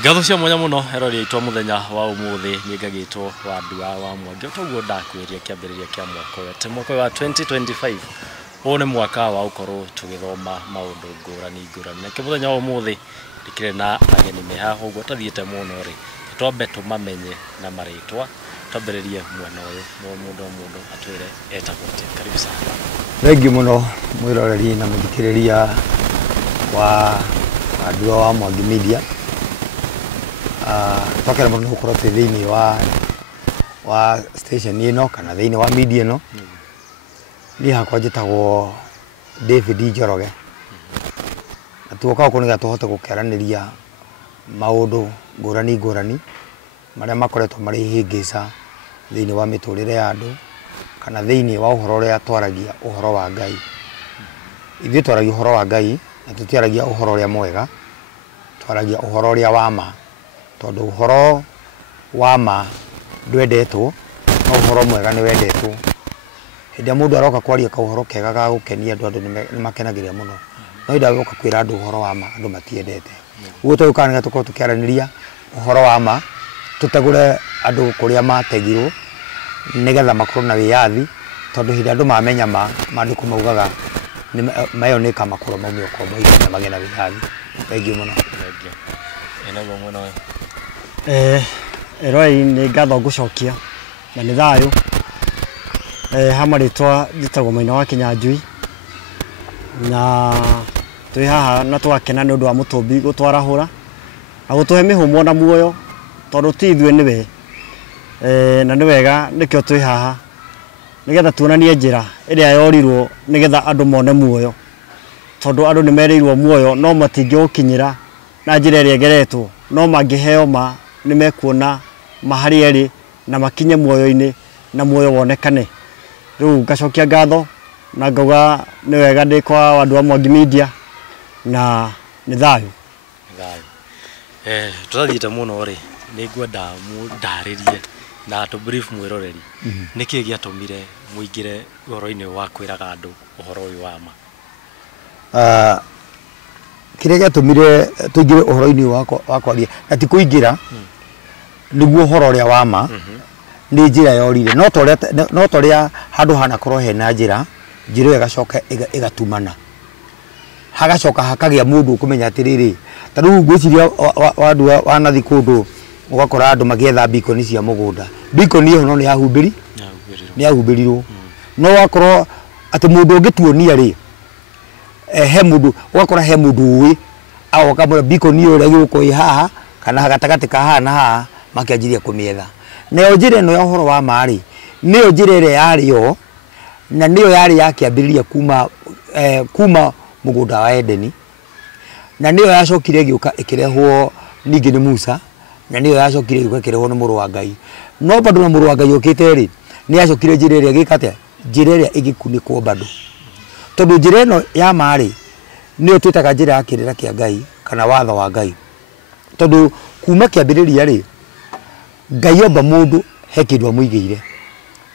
Ngatho cia mwanya muno erori aitwa muthenya wa umuthi ni ngagitwo wa ndua wa Mwangi toguo ndakwiria kiambiriria kia mwaka uyu te mwaka wa 2025 one mwaka wa ukorwo tugithoma maundu ngurani na kimuthenya wa umuthi ndikire na ageni meha uguo tathiete muno ri twambe tumamenye na maritwa tambiririe mwana uyu mundu atwire etagwote karibu sana. Thengi muno mwiroreri na muthikiriria wa ndua wa Mwangi Media. Twakera muno gukorwo twi thiini wa station ino kana thiini wa media ino. Ni hakwa njitagwo David Njoroge. Na tuoka kuniga tuhote gukeraniria maundu ngurani maria makoretwo mari hingica thiini wa miturire ya andu kana thiini wa uhoro uria twaragia uhoro wa Ngai. Ithuĩ twaragia uhoro wa Ngai na tutiaragia uhoro uria mwega, twaragia uhoro uria wa ma. Tondu uhoro wa ma ndwendetwo no uhoro mwega ni wendetwo. Hĩndĩ mũndũ aroka kwaria ka uhoro kega ga gukenia andu ni makenagiria muno. No ida aroka kwira andu uhoro wa ma andu matiendete. Uguo twikanaga tukorwo tukiaraniria uhoro wa ma, tutagure andu kuria mategirwo nigetha makorwo na wiyathi, tondu hĩndĩ andu mamenya maandiko maugaga mayo ni kamakoro maumio kombo na magena wiyathi. Thengi muno. Eno muno. Eroi ni ngatho ngucokia na ni thayo. Hamaritwa njitagwo Maina wa Kinyanjui na twi haha na twakena ni undu wa mutumbi gutwarahura na gutuhe mihumo na muoyo tondu ti ithue niwe na ni wega nikio twi haha nigetha tuonanie njira iria yorirwo nigetha andu mone muoyo tondu andu ni merirwo muoyo no matingi ukinyira na njira iria geretwo no mangiheo ma ni mekuona mahari eri na makinye muoyo-ini na muoyo wonekane. Riu ngacokia ngatho na ngauga ni wega ndi kwa andu a Mwangi Media na ni thayo. Tutathiite muno ri ni ngwenda mundaririe na to brief mwiroreri niki giatumire muingire uhoro-ini wa kwiraga andu uhoro uyu wa ma. Kiria giatumire tuingire uhoro-ini wa kwaria na ti kuingira niguo uhoro uria wa ma ni njira yorire no toria handu hana korwo hena njira igacoka igatumana hagacoka hakagia mundu ukumenya atiriri tariu ngwiciria wa nathi kundu ugakora andu magietha bikoni cia mugunda bikoni iyo no ni yahumbirirwo no wakorwo ati mundu ungituonia ri he mundu ugakora he mundu uwi agoka mura bikoni iyo ria gikuko i haha kana gatagati ka haha na haha makianjiria kumietha nayo njira ino ya uhoro wa mari niyo njira ire yario na niyo yari yakiambiriria kuma mugunda wa Edeni na niyo yacokire giuka ikirehwo ningi ni Musa na niyo yacokire giuka ikirehwo ni muru wa Ngai no bado na muru wa Ngai ukite ri ni yacokire njira ire gikate njira ire igikunikwo bado tondu njira ino ya mari niyo twitaga njira ya kirira kia Ngai kana watho wa Ngai tondu kuma kiambiriria ri Ngai omba mundu he kindu amuigiire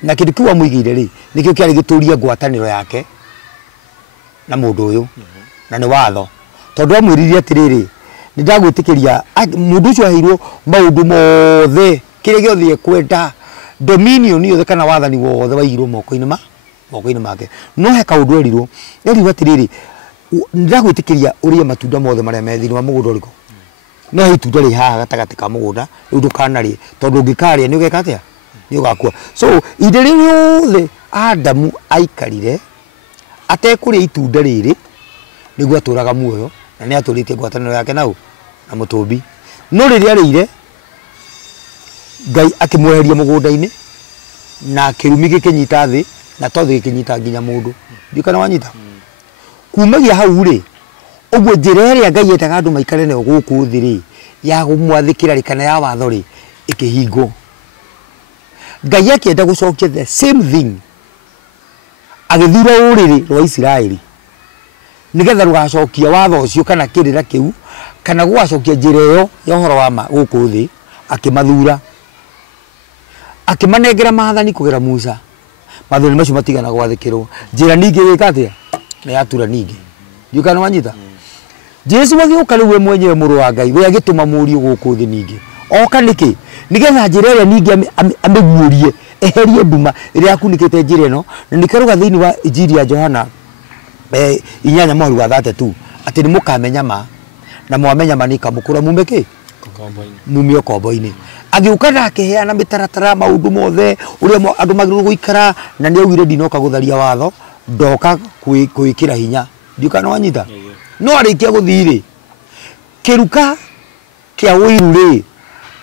na kindu kiu amuigiire ri nikio kiari gituria ngwataniro yake na mundu uyu na ni watho tondu amwiririe atiriri ni ndagwitikiria mundu ucio ahirwo maundu mothe kiria giothe kwenda dominion yothe kana wathani wothe waigirwo moko-ini make no he kaundu erirwo atiriri ndagwitikiria uria matunda mothe maria me thiini wa mugunda uriko no he itunda ri haha gatagati ka mugunda riu ndukanarie tondu ungikaria ni ugeka atia ni ugakua so inde riothe Adamu aikarire atekuria itunda riri niguo aturaga muoyo na ni aturitie ngwataniro yake na mutumbi no riria rire Ngai akimweheria mugunda-ini na kirumi gikinyita thi na tothi gikinyita nginya mundu ndikana wanyita kumagia hau ri uguo njira iria Ngai etaga andu maikare nayo guku thi ri ya gumwathikira ri kana ya watho ri ikihingo Ngai akienda gucokia the same thing agithura uriri rwa Israeli nigetha rugacokia watho ucio kana kirira kiu kana gugacokia njira iyo ya uhoro wa ma guku thi akimathura akimanengera maathani kugira Musa mathani macio matigana gwathikirwo njira ningi wika atia na yatura ningi ndikana wanyita Jesu agĩũka rĩu we mwenyewe mũrũ wa Ngai we agĩtũma mũriũ gũkũ thĩ ningĩ oka nĩkĩ nĩgetha njĩra ĩrĩa ningĩ amĩguũrie eherie nduma ĩrĩa yakunĩkĩte njĩra ĩno na nĩkaruga thĩinĩ wa injiri ya Johana 8:32 atĩ nĩ mũkamenya ma na mwamenya ma nĩkamũkũra mume kĩ mume ũkombo-inĩ agĩũka na akĩheana mĩtaratara maũndũ mothe ũrĩa andũ magĩrĩirwo gũikara na nĩ augire ndinoka gũtharia watho ndoka kwĩkĩra hinya ndiũka no anyita no arĩkia gũthiĩ-rĩ kĩruka kĩa wĩiru-rĩ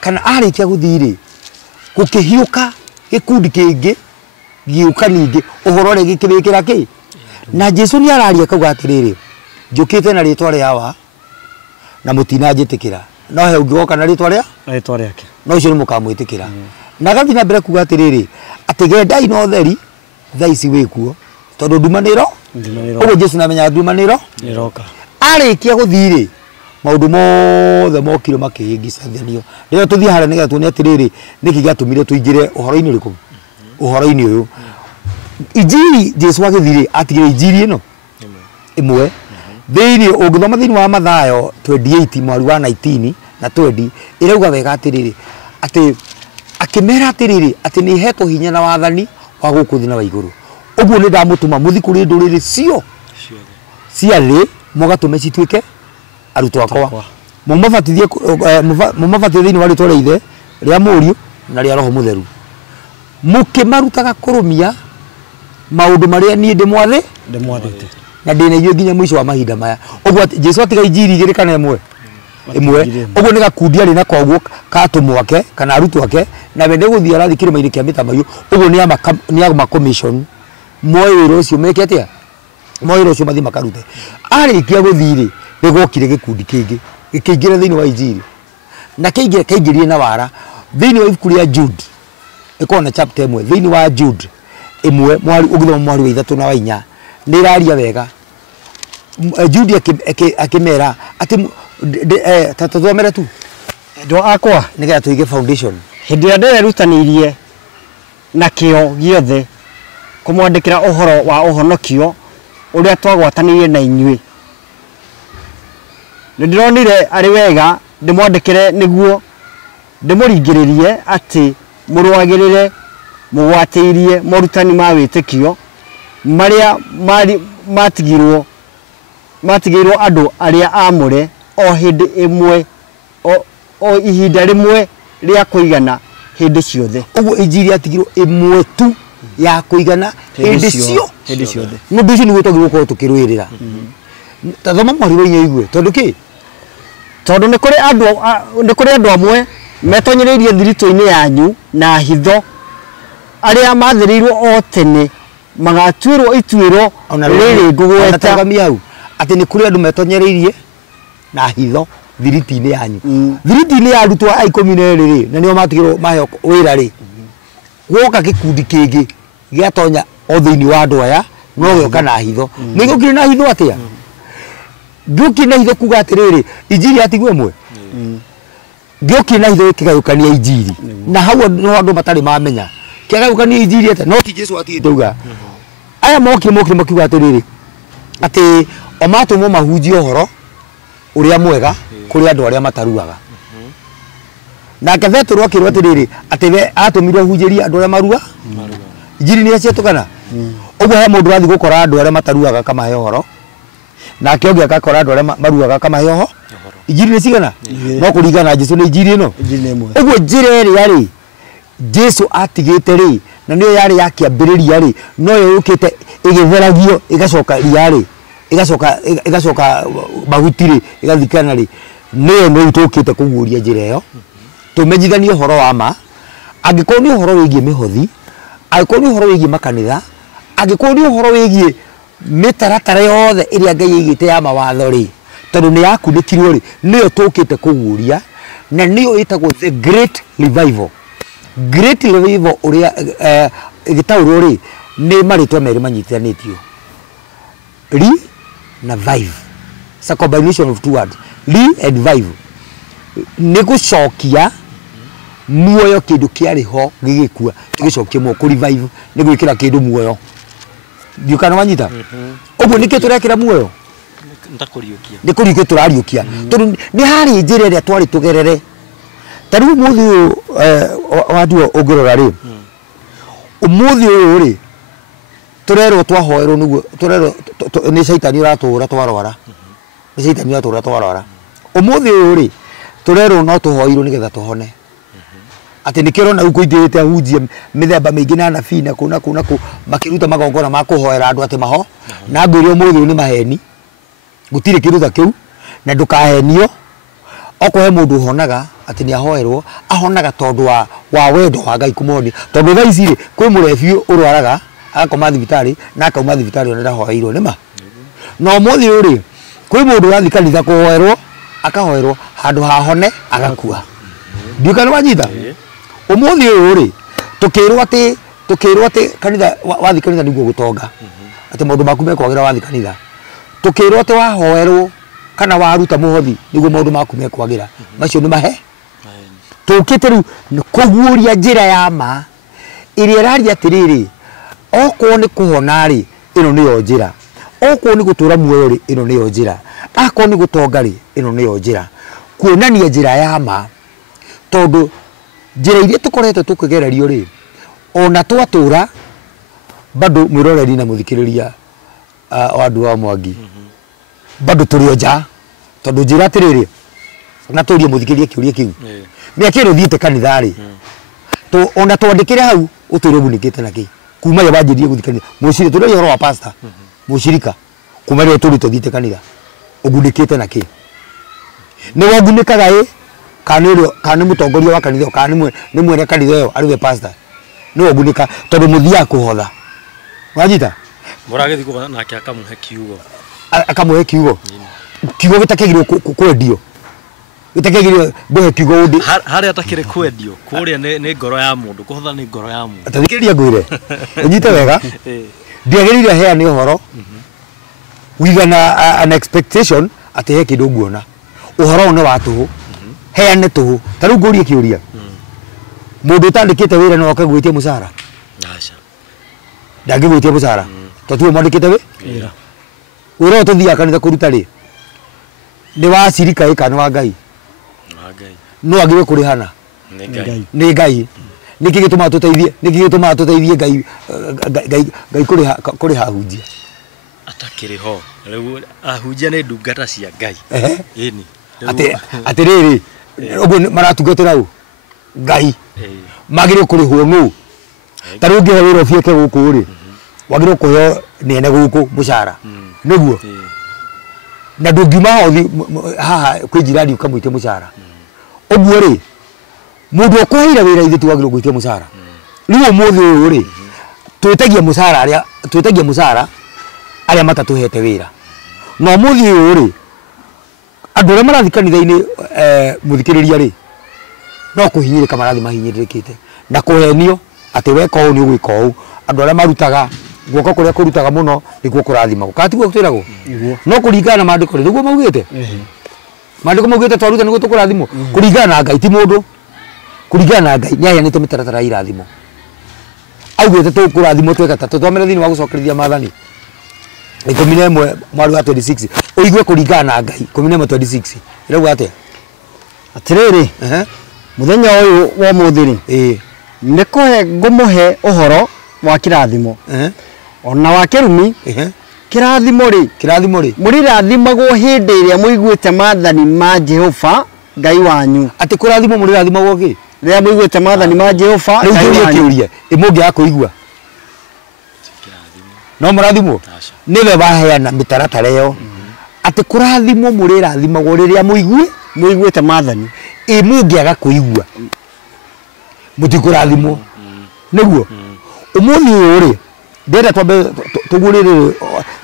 kana arĩkia gũthiĩ-rĩ gũkĩhiũka gĩkundi kĩngĩ gĩũka ningĩ ũhoro ũrĩa gĩkĩrĩkĩra kĩ na Jesu nĩ araria kauga atĩrĩrĩ njũkĩte na rĩtwa rĩawa na mũtinanjĩtĩkĩra no he ũngĩgoka na rĩtwa rĩake no ũcio nĩ mũkamwĩtĩkĩra na agathiĩ na mbere kuga atĩrĩrĩ atĩ gendai na ũtheri thaa ici wĩkuo tondũ nduma nĩro ũguo Jesu nĩamenya nduma nĩroka arĩkia gũthiĩ-rĩ maũndũ mothe mokire makĩhĩngicithanio rĩrĩa tũthiĩ harĩa nĩgetha tuone atĩrĩrĩ nĩkĩ gĩatũmire tũingĩre ũhoro-inĩ ũrĩkũ ũhoro-inĩ ũyũ injiri Jesu agĩthiĩ-rĩ atigire injiri ĩno ĩmwe thĩinĩ ũngĩthoma thĩinĩ wa Mathayo 28 mweri wa 19 na 20 ĩrauga wega atĩrĩrĩ atĩ akĩmera atĩrĩrĩ atĩ nĩ hetwo hinya na wathani wa gũkũ thĩ na wa igũrũ ũguo nĩ ndamũtũma mũthi kũrĩ ndũrĩrĩ ciarĩ mũgatũme cituĩke arutwo akwa mũmabatithie thĩinĩ wa rĩtwa rĩa Ithe rĩa Mũriũ na rĩa Roho Mũtheru mũkĩmarutaga kũrũmia maũndũ marĩa niĩ ndĩmwathĩte na ndĩna inyuĩ nginya mũico wa mahinda maya ũguo Jesu atiga injiri igĩrĩ kana ĩmwe ũguo nĩ gakundi arĩ na koguo katũmwo ake kana arutwo ake na we ndegũthiĩ arathiĩ kĩrĩma-inĩ kĩa mĩtamaiyũ ũguo nĩ ama commission moe wĩra ũcio meke atĩa moe wĩra ũcio mathiĩ makarute arĩkia gũthiĩ-rĩ nĩgokire gĩkundi kĩngĩ gĩkĩingĩra thĩinĩ wa injiri na kaingĩrie na wara thĩinĩ wa ibuku rĩa Jude ĩkorwo na chapter ĩmwe thĩinĩ wa Jude ĩmwe ũgĩthoma mwari wa 3 na wa 4 nĩ ĩraria wega Jude akĩmera atĩ tathomere tu ndo akwa nĩgetha tũige foundation hĩndĩ ĩrĩa ndĩrerutanĩirie na kĩo gĩothe kũmwandĩkĩra ũhoro wa ũhonokio ũrĩa twagwatanĩire na inyuĩ nĩndĩronire arĩ wega ndĩmwandĩkĩre nĩguo ndĩmũringĩrĩrie atĩ mũrũagĩrĩre mũgwatĩirie morutani ma wĩtĩkio marĩa matigĩirwo andũ arĩa amũre o hĩndĩ ĩmwe o ihinda rĩmwe rĩa kũigana hĩndĩ ciothe ũguo injiri atigirwo ĩmwe tu ya kũigana hĩndĩ ciothe mũndũ ũcio nĩguo twagĩrĩirwo gũkorwo tũkĩrũĩrĩra tathoma mwari wa 4 igue tondũ kĩ tondũ nĩ kũrĩ andũ amwe metonyereirie thiritũ-inĩ yanyu na hitho arĩa mathĩrĩirwo o tene magatuĩrwo ituĩro rĩrĩ ngũgweta hau atĩ nĩ kũrĩ andũ metonyereirie na hitho thiriti-inĩ yanyu thiriti-inĩ ya arutwo a 12 na nĩo matigĩrwo maheo wĩra-rĩ gwoka gĩkundi kĩngĩ gĩatonya o thĩinĩ wa andũ aya no gĩoka na hitho nĩ gũkire na hitho atĩa gĩũkire na hitho kuga atĩrĩrĩ injiri atigwo ĩmwe gĩũkire na hitho kĩgayũkania injiri na hau no andũ matarĩ mamenya kĩgayũkania injiri atĩa no ti Jesu atigĩte uga aya mokire makiuga atĩrĩrĩ atĩ o matũmwo mahunjie ũhoro ũrĩa mwega kũrĩ andũ arĩa mataruaga nake Petero akĩrwo atĩrĩrĩ atĩ we atũmirwo hunjĩria andũ arĩa marua injiri nĩ ciatũkana ũguo he mũndũ ũrathiĩ gũkora andũ arĩa mataruaga kamahe ũhoro nake ũngĩ agakora andũ arĩa maruaga kamahe ũhoro injiri nĩ cigana no kũringana na Jesu nĩ injiri ĩno ũguo njĩra ĩrĩa-rĩ Jesu atigĩte-rĩ na nĩyo yarĩ ya kĩambĩrĩria-rĩ no yo yũkĩte ĩgĩtheragio ĩgacoka ria-rĩ ĩgacoka mahuti-rĩ ĩgathikana-rĩ nĩyo no tũkĩte kũguũria njĩra ĩyo tũmenyithanie ũhoro wa ma angĩkorwo nĩ ũhoro wĩgiĩ mĩhothi angĩkorwo nĩ ũhoro wĩgiĩ makanitha angĩkorwo nĩ ũhoro wĩgiĩ mĩtaratara yothe ĩrĩa Ngai aigĩte ya mawatho-rĩ tondũ nĩ yakunĩkirwo-rĩ nĩyo tũkĩte kũguũria na nĩyo ĩtagwo the great revival ũrĩa ĩgĩtaũrwo-rĩ nĩ marĩtwa merĩ manyitithanĩtio re na vive. It's a combination of two words, re and vive. Nĩ gũcokia muoyo kĩndũ kĩarĩ ho gĩgĩkua gĩcokie muoyo kũ revive nĩ gwĩkĩra kĩndũ muoyo ndiũkana wanyita ũguo nĩkĩ tũrekĩra muoyo ndakuriukia nä kå riå tå rariå kia tondå nä harä njä ra ä rä a twarä tå gerere ta rä u må thä å yå wanduo å ngä rora rä må thä å yå rä tå rerwo twahoerwo nä guo tå rerwo nä caitani å ratå hå ra twarwara nä caitani å ratå hå ra twarwara å må thä å yå rä tå rerwo no tå hoirwo nä getha tå hone atä nä kä rona u kå ingä rä te ahunjia mä themba mä ingä na nabii na kå makä ruta magongona ma kå hoera andå atä maho na ngwä re å må thä å nä maheni gå tirä kä rå tha kä u na ndå kahenio okorwo he må ndå honaga atä nä ahoerwo ahonaga tondå wa wendo wa Ngai kumoni tondå thaa ici rä kwä må rebi å rwaraga agakoma thibitarä na akauma thibitarä ona ndahoeirwo nä ma no må thä å rä kwä må ndå rathi kanitha kå hoerwo akahoerwo handå hahone agakua ndiå kana wanyita å må thä å rä tå kä rwo atä kanitha wathi kanitha nä guo gå tonga atä maå ndå maku mekwagä ra wathi kanitha tå kä rwo atä wahoerwo kana waruta må hothi nä guo maå ndå maku mekwagä ra macio nä mahe tå kä te rä u kå guå ria njä ra ya ma ä rä a ä raria atä rä rä okorwo nä kå hona rä ä no nä yo njä ra okorwo nä gå tå ra muoyo rä ä no nä yo njä ra akorwo nä gå tonga rä ä no nä yo njä ra kuonania njä ra ya ma tondå njä ra iria tå koretwo tå kä gererio rä ona twatå ra bado mwä roreri na må thikä rä ria wa andå wa Mwangi bado tå rä o nja tondå njä ra atä rä rä na tå rie må thikä ria kä å ria kä u mä akä ä rä thiä te kanitha rä ona twandä kä re hau å tå rä å gunä kä te nakä kuma ya wanjä rie gå thikanithia må cirä tå rä horo wa pastor må cirika kuma rä tå rä tå thiä te kanitha å gunä kä te nakä nä wangunä kaga ä kana må tongoria wa kanitha kana nä mwene kanitha ä yo arä we pastor nä wangunä ka tondå må thiaga kå hotha wanyita må ragä thiä nake akamå he kiugo akamå he kiugo kiugo gä takä girwo kwendio gä takä girwo ngå he kiugo harä a takä rä kwendio kå rä a nä ngoro ya må ndå kå hotha nä ngoro ya må ndå tathikä rä ria ngwä re nyite wega ndiagä rä ire heane å horo with an expectation atä he kä ndå nguona å horo å nä wa tå heane tå hå ta rä u ngå rie kä å ria må ndå å tandä kä te wä ra no oke gwä tie må cara ndangä gwä tie må cara to tuo mwandä kä te wä ra å tå thiaga kanitha kå ruta rä nä wa cirika ä kana nä wa Ngai no agä re kå rä hana nä Ngai nä kä gä tå maga tå teithie nä kä gä tå maga tå teithie Ngai kå rä ha hunjia atakä rä ho rä u ahunjia nä ndungata cia Ngai ĩni atä rä rä å guo maratungatä ra å Ngai magä rä kå rä hwo nå ta rä u ngä he wä ra å bieke gå kå rä wagä rä kå heo nene gå kå må cara nä guo na ndå ngiuma hothi haha kwä njirani å kamå itie må cara å guo rä må ndå akå heire wä ra ithe tu wagä rä gå itie må cara rä u å må thä å yå rä twä tagia må cara arä a matatå hete wä ra na å må thä å yå rä andå arä a marathi kanitha-inä må thikä rä ria rä no kå hinyä rä ka marathi mahinyä rä kä te na kå henio atä weka å nä å gwä ka å andå arä a marutaga guoko kå rä a kå rutaga må no nä kuo kå rathimagwo kana tiguo twä ragwo no kå ringana na mandä ko rä nä guo maugä te mandä ko maugä te twaruta nä guo tå kå rathimwo kå ringana na Ngai ti må ndå kå ringana na Ngai nä aheanä te mä taratara ya irathimo augä te tå kå rathimwo tweka ta tå thomere thä inä wa gå cokerithia mathani 11 mweri wa 26 å igue kå ringana na Ngai 11:26 ĩrauga atä atä rä rä må thenya å yå wa må thä rä nä kå he ngå må he å horo wa kä rathimo ona wa kä rumi kä rathimo rä må rä rathimagwo hä ndä ä rä a må iguä te mathani ma Jehova Ngai wanyu atä kå rathimwo må rä rathimagwo kä rä a må iguä te mathani ma Jehova Ngai wanyu kä å ria ä må ngä akå igua no må rathimwo nä we waheana mä taratara ä yo atä kå rathimwo må rä rathimagwo rä rä a må iguä te mathani ä må ngä aga kå igua må tikå rathimwo nä guo å må thä å rä ndenda twambe tå guå rä rä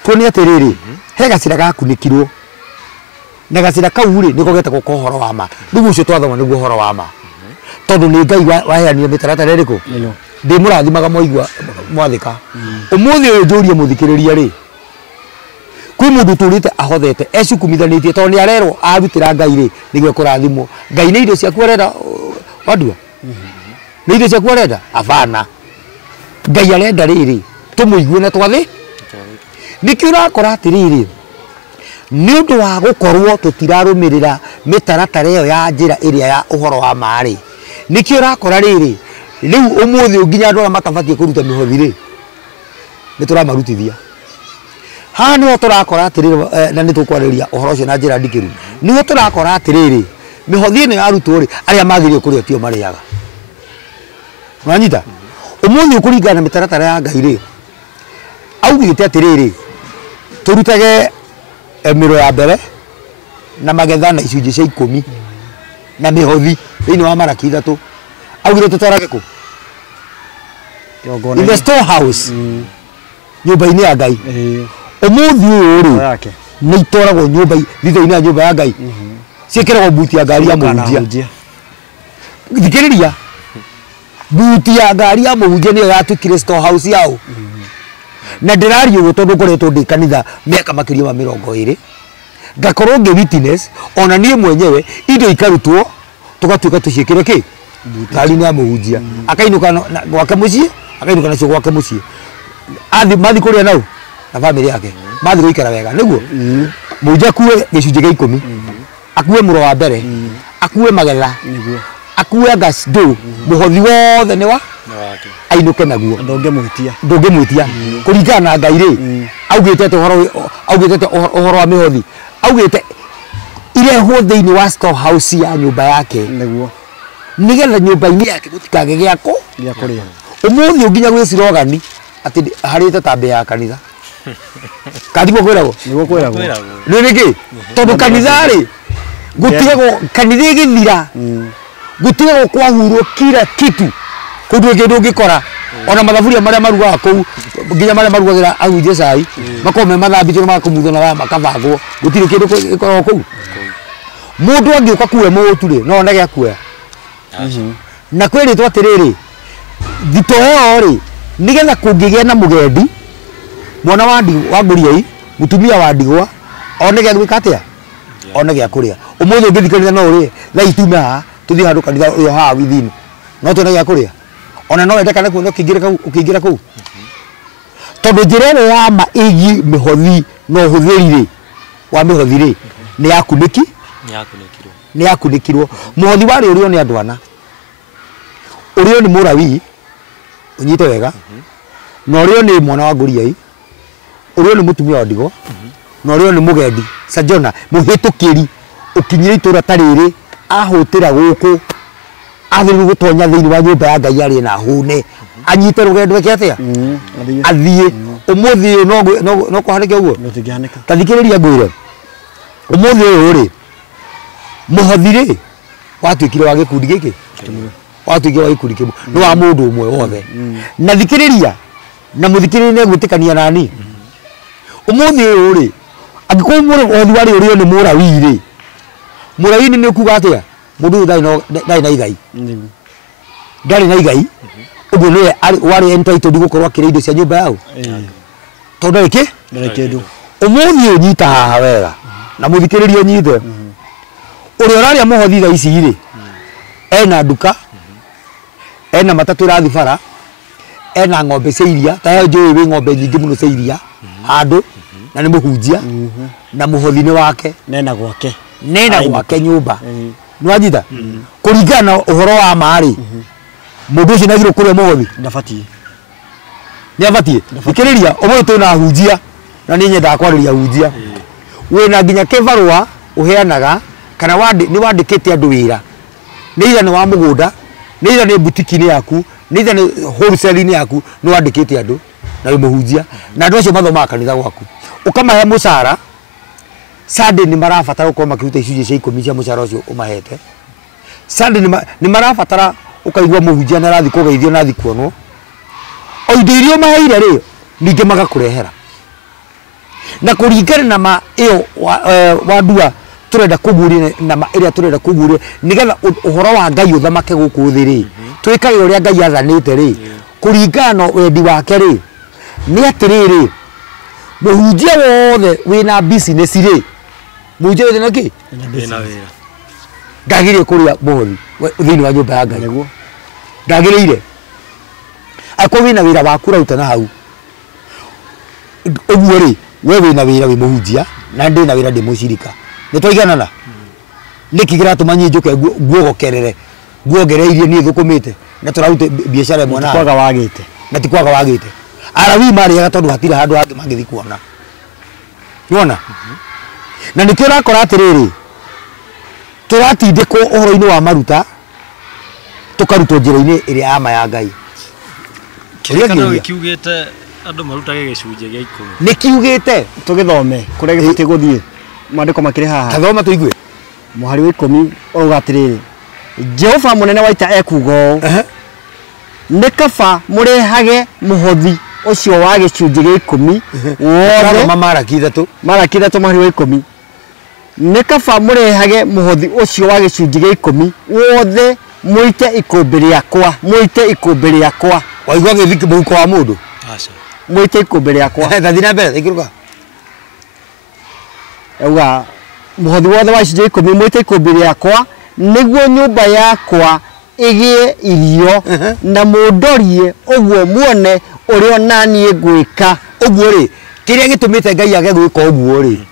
tuone atä rä rä he gacira gakunä kirwo na gacira kau rä nä kogetagwo ko horo wa ma rä u å cio twathoma nä guo horo wa ma tondå nä Ngai waheanire mä taratara ä rä kå ndä må rathimaga mwaigua mwathä ka å må thä å yå njå rie må thikä rä ria rä kwä må ndå tå rä te ahothete ecukumithanä tie tondå nä arerwo arutä ra Ngai rä nä guo kå rathimwo Ngai nä irio ciaku arenda wandua nä irio ciaku arenda abana Ngai arenda rä rä tå må igue na twathä nä kä å rakora atä rä rä nĩ ũndũ wa gũkorwo tũtirarũmĩrĩra mĩtaratara ĩyo ya njĩra ĩrĩa ya ũhoro wa maarĩ nĩkĩo ũrakora rĩrĩ rĩu ũmũthĩ nginya andũ arĩa matabatie kũruta mĩhothi rĩ nĩ tũramarutithia haha nĩho tũrakora atĩrĩrĩ na nĩ tũkwarĩria ũhoro ũcio na njĩra ndikĩru nĩho tũrakora atĩrĩrĩ mĩhothi ĩno yarutwo rĩ arĩa magĩrĩire kũrĩa tio marĩaga mwanyita ũmũthĩ ũkũringana na mĩtaratara ya Ngai rĩ augĩte atĩrĩrĩ tũrutage mĩro ya mbere na magetha na icunjĩ cia 10 na mĩhothi thĩinĩ wa maraki 3 augire tũtwarage kũ in the storehouse nyũmba-inĩ ya Ngai ũmũthĩ ũyũ rĩ nĩ itwaragwo nyũmba thitho-inĩ ya nyũmba ya Ngai ciĩkĩragwo mbuti ya ngari ya mũhunjia thikĩrĩria mbuti ya ngari ya mũhunjia nĩyo yatuĩkire storehouse yao na ndĩraria ũguo tondũ ngoretwo ndĩ kanitha mĩaka makĩria ma 20 ngakorwo ngĩ witness ona niĩ mwenyewe indo ikarutwo tũgatuĩka tũciĩkĩre kĩ ngari-inĩ ya mũhunjia akainũka gwake mũciĩ akainũka nacio gwake mũciĩ mathi kũrĩa nau na famĩlĩ yake mathi gũikara wega nĩguo mũhunjia akue gĩcunjĩ gĩa 10 akue mũro wa mbere akue magetha akue gasdo mũhothi wothe nĩ wa ainũke naguo ndũngĩmwĩtia kũringana na Ngai rĩ augĩte ũhoro wa mĩhothi augĩte irehwo thĩinĩ wa storehouse ya nyũmba yake nĩguo nĩgetha nyũmba-inĩ yake gũtikage gĩa kũrĩa ũmũthĩ nginya gwĩ slogan atĩ harĩte ta mbĩa ya kanitha kathimo kwĩragwo nĩ nĩkĩ tondũ kanitha rĩ gũtigagwo kanitha ĩgĩthira gũtigagwo kwahurwo kila kitu kũndũ kĩndũ ũngĩkora ona mathaburia marĩa marugaga kũu nginya marĩa marugagĩra ahunjia cai makorwo me mathambĩtio na makamutho na waya makabangwo gũtirĩ kĩndũ gĩkoragwo kũu mũndũ angĩũka kuoya mũtu rĩ no one gĩa kuoya na kwĩrĩtwo atĩrĩrĩ thito ĩyo rĩ nĩgetha kũngĩgĩa na mũgendi mwana wa ngũriai mũtumia wa ndigwa one gĩa gwĩka atĩa one gĩa kũrĩa ũmũthĩ ũngĩthikanĩria no ũrĩe thaa itume haha tũthiĩ handũ kanitha ũyũ haha within no tuone gĩa kũrĩa ona no wendekane kuona ũkĩingĩra kũu tondũ njĩra ĩno ya ma ĩgiĩ mĩhothi na ũhũthĩri rĩ wa mĩhothi rĩ nĩ yakunĩkirwo mũhothi warĩ ũrĩo nĩ andũ ana ũrĩo nĩ mũrawi ũnyite wega na ũrĩo nĩ mwana wa ngũriai ũrĩo nĩ mũtumia wa ndigwa na ũrĩo nĩ mũgendi Sajona mũhĩtũkĩri ũkinyire itũra ta rĩrĩ ahũtĩra gũkũ athirwo gũtonya thĩinĩ wa nyũmba ya Ngai arĩ na hũne anyite rũgendo rwake atĩa athiĩ ũmũthĩ no kũhanĩke ũguo tathikĩrĩria ngwĩre ũmũthĩ ũyũ rĩ mũhothi rĩ watuĩkire wa gĩkundi gĩkĩ watuĩkire wa gĩkundi kĩmwe nĩ wa mũndũ ũmwe wothe na thikĩrĩria na mũthikĩrĩria nĩ gwĩtĩkania nani ũmũthĩ ũyũ rĩ angĩkorwo mũhothi warĩ ũrĩo nĩ mũrawi rĩ mũrawi nĩ kuga atĩa mũndũ ũyũ ndarĩ na igai ndarĩ na igai ũguo nĩwe warĩ entitled gũkorwo akĩrĩa indo cia nyũmba yao tondũ ndarĩ kĩndũ ũmũthĩ ũnyita haha wega na mũthikĩrĩria ũnyite ũrĩa ũrarĩa mũhothi thaa ici rĩ ena nduka ena matatũ ĩrathiĩ bara ena ng'ombe cia iria ta heo njũĩ wĩ ng'ombe nyingĩ mũno cia iria handũ na nĩ mũhunjia na mũhothi nĩ wake nena gwake nyũmba nĩwanyita kũringana na ũhoro wa maarĩ mũndũ ũcio nagĩrĩirwo kũrĩa mũhothi nĩabatiĩ thikĩrĩria ũmũthĩ twĩna ahunjia na niĩ nyendaga kwarĩria ahunjia wĩna nginya kĩbarũa ũheanaga kana nĩ wandĩkĩte andũ wĩra nĩ itha nĩ wa mũgũnda nĩ itha nĩ butiki-inĩ yaku nĩ itha nĩ wholesale-inĩ yaku nĩ wandĩkĩte andũ na wĩ mũhunjia na andũ acio mathomaga kanitha gwaku ũkamahe mũcara Sunday nĩ marabatara gũkorwo makĩruta icunjĩ cia 10 cia mũcara ũcio ũmahete Sunday nĩ marabatara ũkaigua mũhunjia na arathiĩ kũgeithio na athi kuonwo o indo iria ũmaheire rĩ ningĩ magakũrehera na kũringana na ma ĩyo wa ndua tũrenda kũguũria na ma ĩrĩa tũrenda kũguũria nĩgetha ũhoro wa Ngai ũthamake gũkũ thĩ rĩ twĩkage ũrĩa Ngai athanĩte rĩ kũringana na wendi wake rĩ nĩ atĩrĩrĩ mũhunjia wothe wĩna business rĩ mũhunjia wĩna kĩ ndagĩrĩire kũrĩa mũhothi thĩinĩ wa nyũmba ya Ngai ndagĩrĩire akorwo wĩna wĩra waku rauta na hau ũguo rĩ we wĩna wĩra wĩ mũhunjia na ndi na wira ndi mucirika ni twaigana niki giratuma nyi njuke guogokerere guogereirie ni thukumite na turarute biashara mwana kwaga wagite na tikwaga wagite arawi mari ya tondu hatira handu hangi mangithi kuona niona na nikio rakora atiriri turatindikwo uhoro-ini wa maruta tukarutwo njira-ini iria ama ya Ngai Kirikano gikiugite andu marutage gicunje gia 10 nikiugite tugithome kuria gibati guthie mandiko makiri haha kathoma tuigue muhari wa 10 uruga atiriri Jehova munene wa ita ekugo nĩ kaba mũrehage mũhothi ũcio wa gĩcunjĩ gĩa 10 wothe Malaki 3 muhari wa 10 nĩ kaba mũrehage mũhothi ũcio wa gĩcunjĩ gĩa 10 wothe mũite ikũmbĩ rĩakwa waigua gĩthiki mũhuko wa mũndũ aca mũite ikũmbĩ rĩakwa thathi na mbere ikiruka auga mũhothi wothe wa gĩcunjĩ gĩa 10 mũite ikũmbĩ rĩakwa nĩguo nyũmba yakwa igie irio na mundorie uguo muone urio nani ngwika uguo ri kiria gitumite Ngai age gwika uguo ri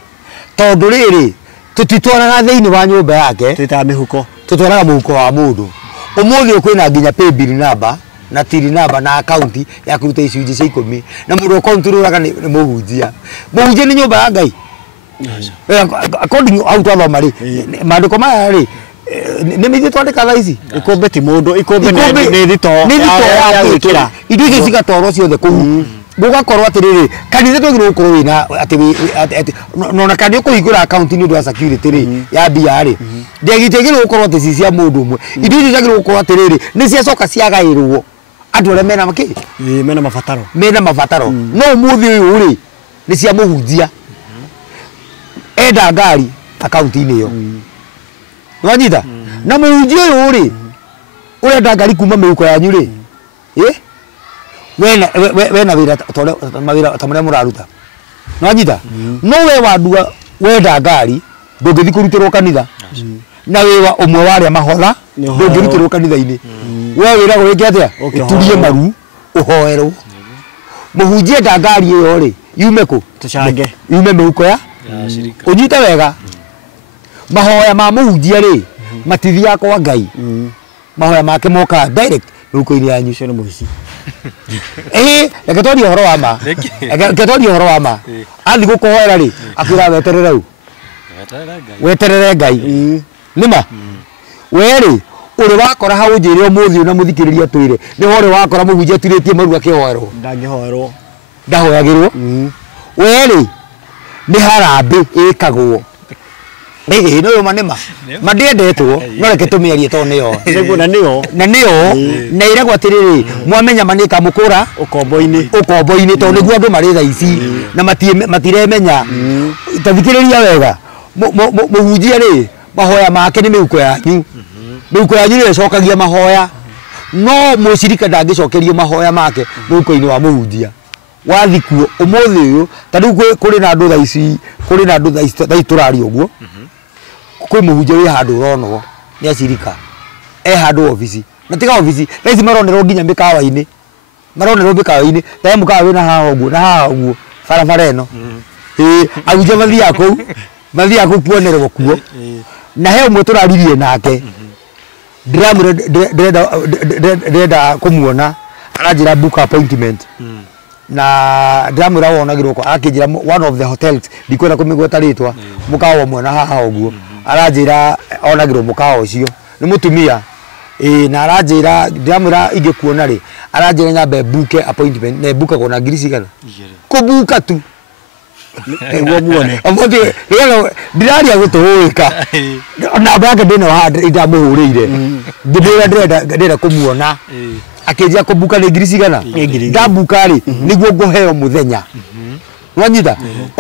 tondu riri tutitwaraga thiini wa nyumba yake twita mihuko tutwaraga muhuko wa mundu umuthi kwina nginya pay bill number na till number na account ya kuruta icunji cia 10 na mundu account ruraga ni muhunjia ni nyumba ya Ngai according out of mari mandiko maya ri nä mä twandä tha ici ikombe ti mundu ikombe nä thito ya gwikira indo icio cigatwarwo ciothe kuu gugakorwo atiriri kanitha twagirwo gukorwo wina ati nona kandi ukuhingura account ni undu wa security ri ya mbia ri ndegitegirwo gukorwo ati ci cia mundu umwe indo icio ciagirwo gukorwo atiriri ni ciacoka ciagairwo andu aria mena mabataro no umuthi uyu ri ni cia muhunjia enda ngari account-ini iyo wanyita na muhunjia uyu ri urenda ngari kuma mihuko yanyu ri wena wira tamare muraruta wanyita no we wadua wenda ngari ndungithi kurutirwo kanitha na wiwa umwe waria mahotha ndungirutirwo kanitha-ini we wiragwo wike atia uturie maru uhoerwo muhunjia enda ngari iyo ri yume ku tucange yume mihuko ya shirika unyite wega mahoya ma muhunjia ri matithia kwa Ngai mahoya make moka direct mihuko-ini yanyu cio nĩ mũici reke twarie ũhoro wa ma athi gukuhoera ri akwira weterere u weterere Ngai nima we ri uri wakora hau njire umuthi una muthikiriria twire ni hore wakora muhunjia turitie maru akihoerwo ndangĩhoerwo ndahoyagirwo we ri ni harambe ikagwo no yo manema mandiendetwo no reke tumiarie to niyo nĩguo na niyo na iragwo atiriri mwamenya manika mukura ukombo-ini to niguo andu mari tha ici na matiremenya tathikiriria wega muhunjia ri mahoya make ni mihuko yanyu ni icokagia mahoya no mucirika ndangicokerio mahoya make mihuko-ini wa muhunjia wathikuo umuthi uyu tariu kuri na andu tha ici tha turari uguo kwi muhunjia wi handu uronwo ni acirika handu ofisi na tiga ofisi thaisi maronerwo nginya mikawa-ini tae mukawa wina haha uguo barabara ino ahunjia mathiaga kuu kuonerwo kuo na he umwe turaririe nake ndirenda kumuona aranjira book appointment na ndamwira wonagirwo ko akinjira one of the hotels ndikwenda kumigweta ritwa mukawa mwana haha uguo aranjira onagirwo mukawa ucio ni mutumia na aranjira ndamwira ingikuona ri aranjira nyambe book appointment na book kona ngiri cigana kubuka tu nĩguo muone amothi ndiraria gutuwika na baka ndina wa ndamuhurire ndira kumuona akinjia kubuka ni ngiri cigana ndabuka ri niguo nguheo muthenya wanyita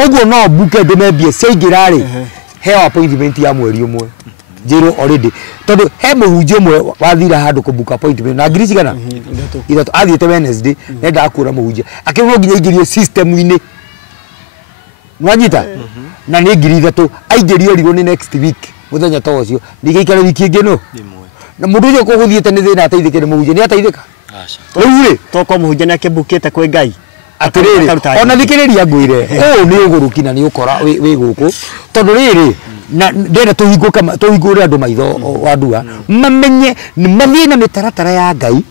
uguo no buke ndimembie ciaingira ri heo appointment ya mweri umwe njiro already tondu he muhunjia umwe wathira handu kubuka appointment na ngiri cigana ithatu athiete Wednesday nenda akura muhunjia akirwo nginya ingirio system-ini wanyita na ni ngiri ithatu aingirio rigo ni next week muthenya ta ucio ndigaikara wiki ingi no na mundu ucio kuguthiete ni thina ateithike ni muhunjia ni ateithika aca riu ri toko muhunjia nake bukite kwi Ngai atiriri ona thikiriria ngwire o ni uguruki na ni ukora wi guku tondu riri na ndenda tuhingure andu maitho wa ndua mamenye mathie na mitaratara ya Ngai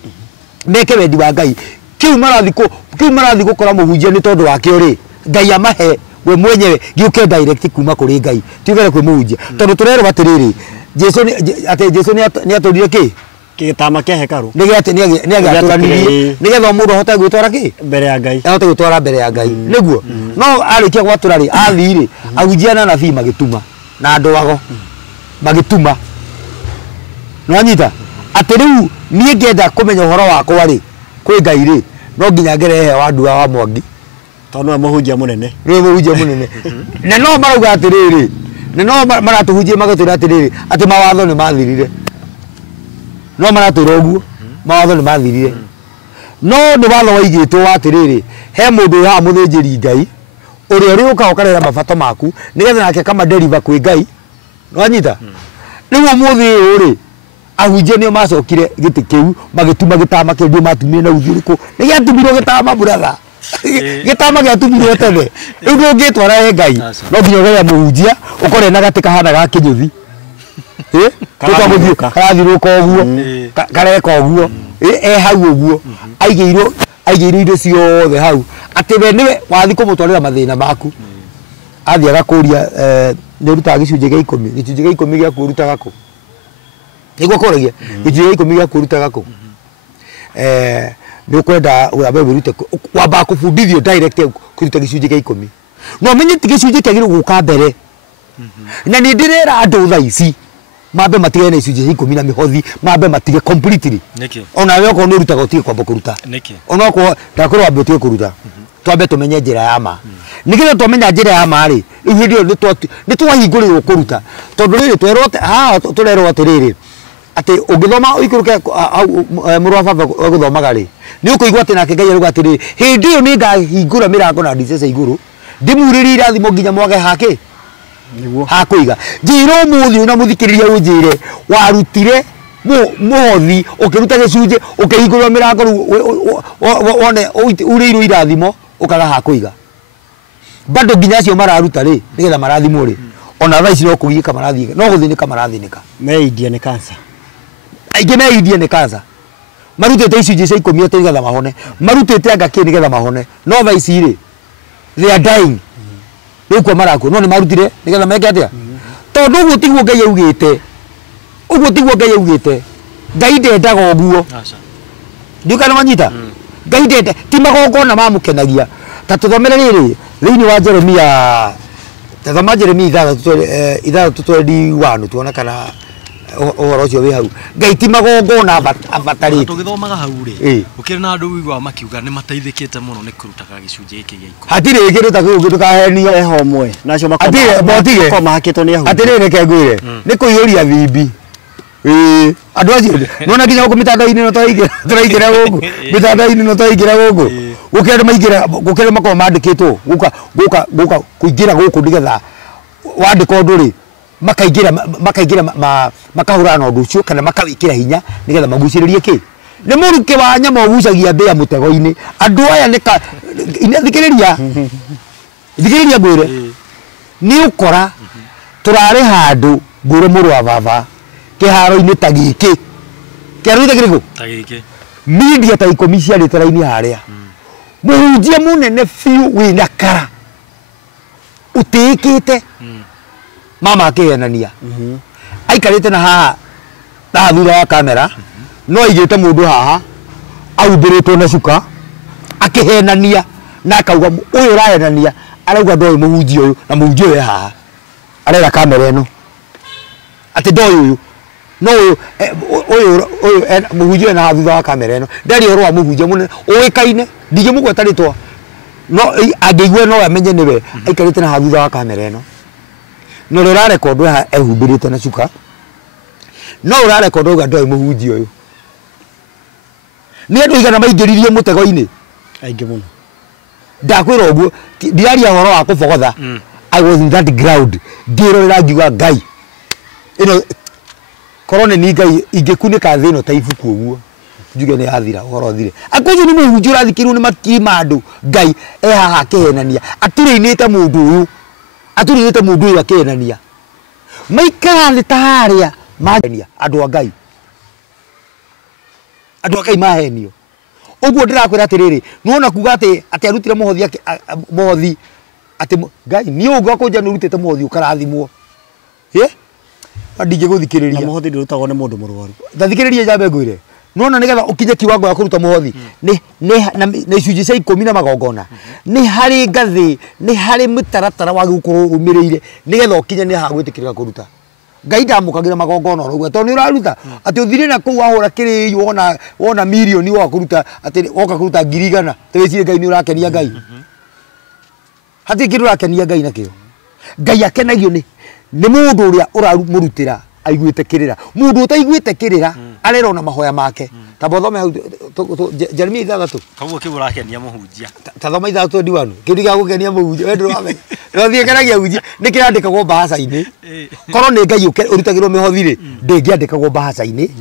meke wendi wa Ngai kiu marathi gukora muhunjia ni tondu wakio ri Ngai amahe we mwenyewe giuke direct kuma kuri Ngai tigere kwi muhunjia tondu turero atiriri Jesu ni aturire ki gitama kia hekaru nigete ni agaturanirie nigetha mundu ahote gwitwara ki mbere ya Ngai ahote gwitwara mbere ya Ngai niguo no arikia gwatura ri athiri ahunjia na nabii magituma na andu ago magituma no nyita ati riu nie ngenda kumenya uhoro wakwa ri kwi Ngai ri no nginya ngerehe wa ndua wa Mwangi tondu muhunjia munene ri muhunjia munene na no marauga atiriri na no maratuhunjia magatwira atiriri ati mawatho ni mathirire no maratwira uguo mawatho ni mathirire no ni watho waigitwo atiriri he mundu ha muthinjiri Ngai uri uri uka ukarera mabato maku nigetha nake kama deliver kwi Ngai no nyita niwo muthi uri ahunjia ni macokire giti kiu magituma gitama ke ndio matumire na uthiriku ni giatumirwo gitama brother gitama giatumirwo tene riu ngitwara Ngai no nginya geria muhunjia ukore na gati kahana ga kinyuthi tukamuthio karathiruka uguo kareka uguo hau uguo aigeirwo indo ciothe hau ati we niwe wathi kumutwarira mathina maku athi agakuria ni ruta gicunje gia 10 gicunje gia 10 gia kuruta gako niguo koragia gicunje gia 10 gia kuruta gako ni ukwenda urabe wirute wamba kubundithio direct kuruta gicunje gia 10 no menye ti gicunje kia giru guka mbere na ni ndirera andu tha ici mambe matige na icunje gia 10 na mihothi mambe matige completely niki ona we ko nurutaga utige kwamba kuruta niki ona ko ndakorwo ambe utige kuruta twambe tumenye njira ya ma nigetha twamenya njira ya ma ri riu hindio ni twahingũrĩrwo kuruta tondu riri twerote turerwo atiriri ati ungithoma uikuruke mũrũ wa baba guthomaga ri ni ukuigua ati nake Ngai aruga atiriri hindi iyo ni ngahingũra mirango na ndicece iguru ndimurĩrie irathimo nginya mwage hake niguo hakuiga njira umuthi una muthikiriria unjire warutire muhothi ukiruta gicunje ukihingũrwo mirango wone uriirwo irathimo ukaga hakuiga bado nginya acio mararuta ri nigetha marathimwo ri ona thaa ici no kugika marathiika no guthinika marathinika meidia ni cancer aingĩ meidia ni cancer marutĩte icunjĩ cia 10 ati nigetha mahone marutĩte anga kĩ nigetha mahone no thaa ici ri they are dying riu kwa marakua no ni marutire nigetha meke atia tondu uguo tiguo Ngai augite Ngai ndendaga ũguo ndikana manyita Ngai ndenda ti magongona mamukenagia ta tuthomere riri thiini wa Jeremia tathoma Jeremia 3:1 tuona kana uhoro ucio wi hau Ngai ti magongona abatarite tugithomaga hau ri ukiri na andu wigwa makiuga ni mateithikite muno ni kurutaga gicunje giki gia 10 hatire igiru ta kugi tukahenio eho mwe nacio makoma hakito ni ahu hatire reke ngwire ni kuiyuria thimbi andu acio nona nginya guku mitandao-ini no turaingira guku mitandao-ini no turaingira guku gukere maingira gukere makoma mandikitwo guka kuingira guku ndigetha wandika undu ri makaingira makahura na undu ucio kana makawikira hinya nigetha maguciririe ki ni muruke wa nyama ugucagia mbia mutego-ini andu aya thikiriria ngwire ni ukora turari handu ngwire mũrũ wa baba kiharo-ini ta giki kiaro-ini ta giki media ta 10 ciarĩte raini haria muhunjia munene biũ wina kara utiikite mama akihenania aikarite na haha thutha wa kamera no aigite mundu haha aumbiritwo na cuka akihenania na akauga uyu urahenania arauga ndoi muhunjia uyu na muhunjia uyu haha arera kamera ino ati ndoi uyu no uyu muhunjia na thutha wa kamera ino ndari oro wa muhunjia munene uikaine ndige mugweta ritwa no angĩigua no amenye niwe aikarite na thutha wa kamera ino no rora record ha ehumbirite na cuka no ura record uga ndoi muhunjia uyu ni andu igana maingĩririe mutego-ini aingĩ muno ndakwira uguo ndiaria horo wa kubogotha I was in that ground ndirorera ngiuga Ngai ino korone ni Ngai ingĩkunĩka thĩ ĩno ta ibuku ũguo njuge nĩ yathira ũhoro thire akũju nĩ mũhunjia ũrathikĩrwo nĩ makima andũ Ngai haha akĩhenania atũrĩinĩte mũndũ ũyũ akĩhenania maikara thĩ ta harĩa mahenia andũ a Ngai mahenio ũguo ndĩrakwĩra atĩrĩrĩ nĩwona kuga atĩ arutire mũhothi atĩ Ngai niĩ ũngĩ akũnja nĩ ũrutĩte mũhothi ũkarathimwo ndingĩgũthikĩrĩria na mũhothi ndũrutagwo nĩ mũndũ mũrwaru ndathikĩrĩria njambe ngwĩre nona nigetha ukinye kiwango ya kuruta muhothi ni icunjĩ cia 10 na magongona ni hari ngathi ni hari mutaratara wa gukorwo umireire nigetha ukinye ni ha gwitikirira kuruta Ngai ndamukagira magongona ro to ni uraruta ati uthire na ku wahura kiri wona milioni wa kuruta ati woka kuruta 100 tewicire Ngai ni urakenia Ngai hati kiru urakenia Ngai na kio Ngai akenagio ni mundu uria uramurutira aiguite kirira mundu utaiguite kirira arero na mahoya make tabothome hau Jeremia 3 kaguo kiu urakenia muhunjia tathoma 3:1 kindi ga gukenia muhunjia wendu wame rothie kenagia hunjia nikirandikagwo bahasa-ini korwo ni Ngai urutagirwo mihothi ri ndingiandikagwo bahasa-ini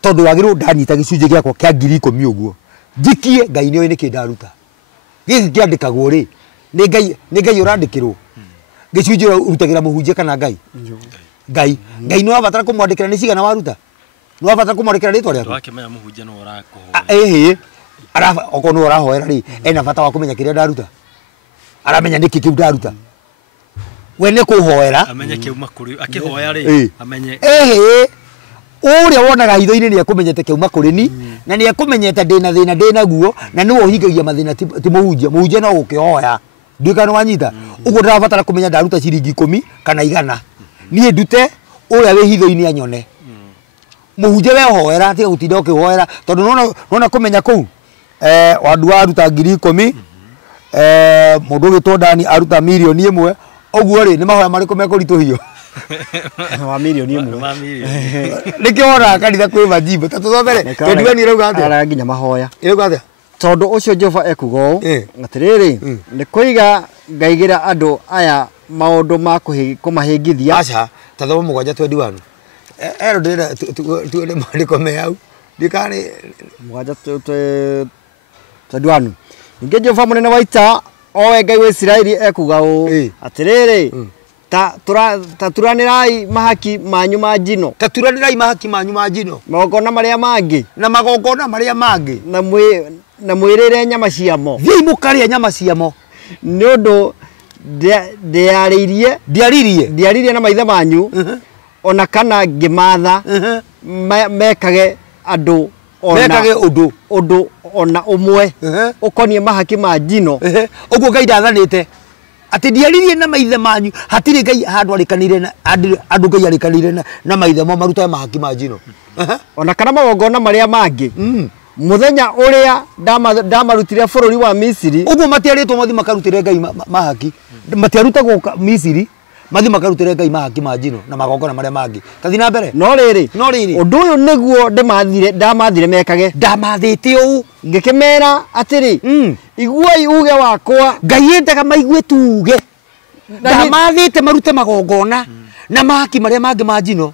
tondu wagirwo ndanyita gicunjĩ giakwa kia 10,000 uguo njikie Ngai ni oĩ niki ndaruta giki kiandikagwo ri ni Ngai urandikirwo gicunjĩ urutagira muhunjia kana Ngai no abatara kumwandikira ni cigana waruta no abatara kumwandikira ritwa riaku wakimenya muhunjia no urakuhoya arafa okono urahoera ri ena bata wa kumenya kiria ndaruta aramenya niki kiu ndaruta we ne kuhoera amenye kiuma kuri akihoya ri amenye uria wonaga hitho-ini ni akumenyete kiuma kuri ni na ni akumenyete ndina thina ndina guo na ni wohingagia mathina ti muhunjia no ukihoya ndikano wanyita ugo ndirabatara kumenya ndaruta ciringi 10 kana 100 niĩ ndute ũrĩa wĩ hitho-inĩ anyone mũhunjia wehoera tiga gũtinda ũkĩhoera tondũ nona kũmenya kũu wandu aruta 10,000 mũndũ ũgĩtwo Dani aruta 1,000,000 ũguo rĩ nĩ mahoya marĩkũ mekũritũhio wa milioni ĩmwe nĩkĩo wonaga kanitha kwĩ majimbo ta tũthomere twendiwe nĩ ĩrauga atĩa ara nginya mahoya ĩrauga atĩa tondu ucio Jehova ekuga ũũ atiriri ni kuiga ngaigira andu aya maundu ma kumahingithia acha tathoma 7:21 ero ndira tuone mandiko me hau ndikani 7:21 ninge Jehova munene wa ita owe Ngai wa Israeli ekuga ũũ atiriri turanirai mahaki manyu ma njino turanirai mahaki manyu ma njino magongona maria mangi na magongona maria mangi na mwirire nyama ciamo thii mukaria nyama ciamo ni undu ndiaririe na maithe manyu ona kana ngimatha mekage andu mekage undu ona umwe ukonie mahaki ma njino uguo Ngai ndathanite ati ndiaririe na maithe manyu hatire Ngai handu arikanire na andu Ngai arikanire na maithe mo maruta mahaki ma njino ona kana magongona maria mangi muthenya uria ndamarutire bururi wa Misiri uguo matiaritwo mathi makarutire Ngai mahaki matiarutagwo Misiri mathi makarutire Ngai mahaki ma njino na magongona maria mangi tathi na mbere no riri undu uyu niguo ndamathire mekage ndamathite uu ngikimera atiri iguai uge wakwa Ngai endaga maigue tuge ndamathite marute magongona na mahaki maria mangi ma njino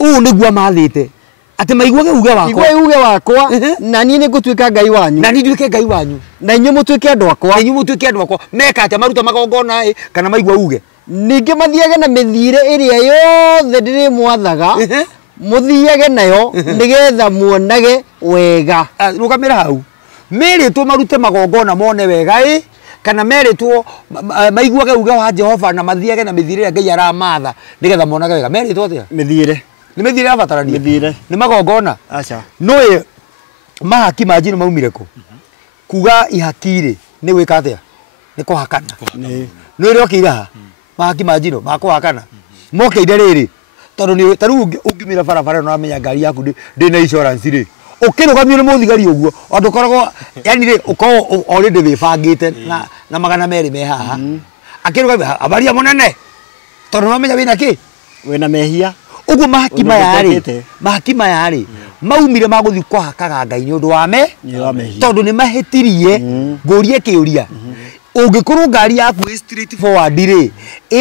uu niguo mathite ati maiguage uge wakwa igwe uge wakwa na niĩ nĩngũtuĩka Ngai wanyu na niĩ nduĩke Ngai wanyu na inyuĩ mũtuĩke andũ akwa meka atĩa maruta magongona kana maigua uge ningĩ mathiage na mĩthiĩre ĩrĩa yothe ndĩrĩmwathaga mũthiage nayo nĩgetha muonage wega rũgamĩra hau merĩtwo marute magongona mone wega kana merĩtwo maiguage uge wa Jehova na mathiage na mĩthiĩre ĩrĩa Ngai aramatha nĩgetha monage wega merĩtwo atĩa mĩthiĩre ni mithire abatarania mithire ni magongona acha noe mahaki ma njino maumire ku kuga ihakire ni wika atia ni kuhakana ni ri okira mahaki ma njino makuhakana mokeire riri tondu ni taru ungimira barabara no amenya ngari yaku ndi na insurance ri ukirugamio ni muthigari uguo ondu koragwo yani ri uko already wibangite na magana meri me haha akirugamia abaria munene tondu no amenya wina ki wina mehia uguo mahaki maya ri maumire maguthi kwahakaga Ngai ni undu wa tondu ni mahetirie ngurie kiuria ungikorwo ngari yaku street forward ri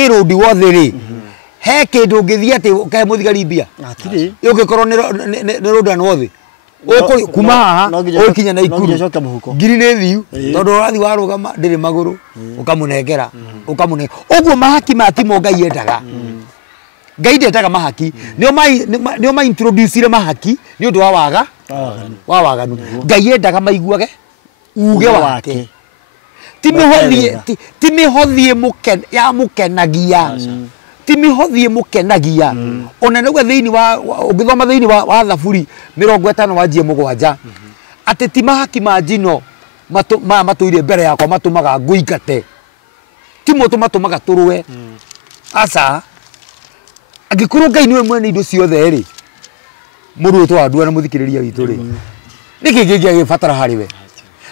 road wothe ri he kindu ngithia ati kae muthigari mbia atiri ungikorwo ni road and wothe kuma haha ukinya na ikuru ngicoka muhuko ngiri nĩ thiu tondu urathi warugama ndĩrĩ magũrũ ukamunengera ukamune ũguo mahaki ma timo Ngai endaga Ngai ndendaga mahaki nĩo ma introduce mahaki nĩ ũndũ wa waganu Ngai endaga maiguage uge wake ti mĩhothie mũkenagia ti mĩhothie mũkenagia ona nĩguo thĩinĩ wa ũngĩthoma thĩinĩ wa Thaburi 50:7 atĩ ti mahaki ma njino matũire mbere yakwa matũmaga ngũingate ti mo matũmaga tũrũe aca angĩkorwo Ngai nĩwe mwene indo ciothe rĩ mũrũ twandua na mũthikĩrĩria witũ rĩ nĩkĩ gĩgĩbatara harĩ we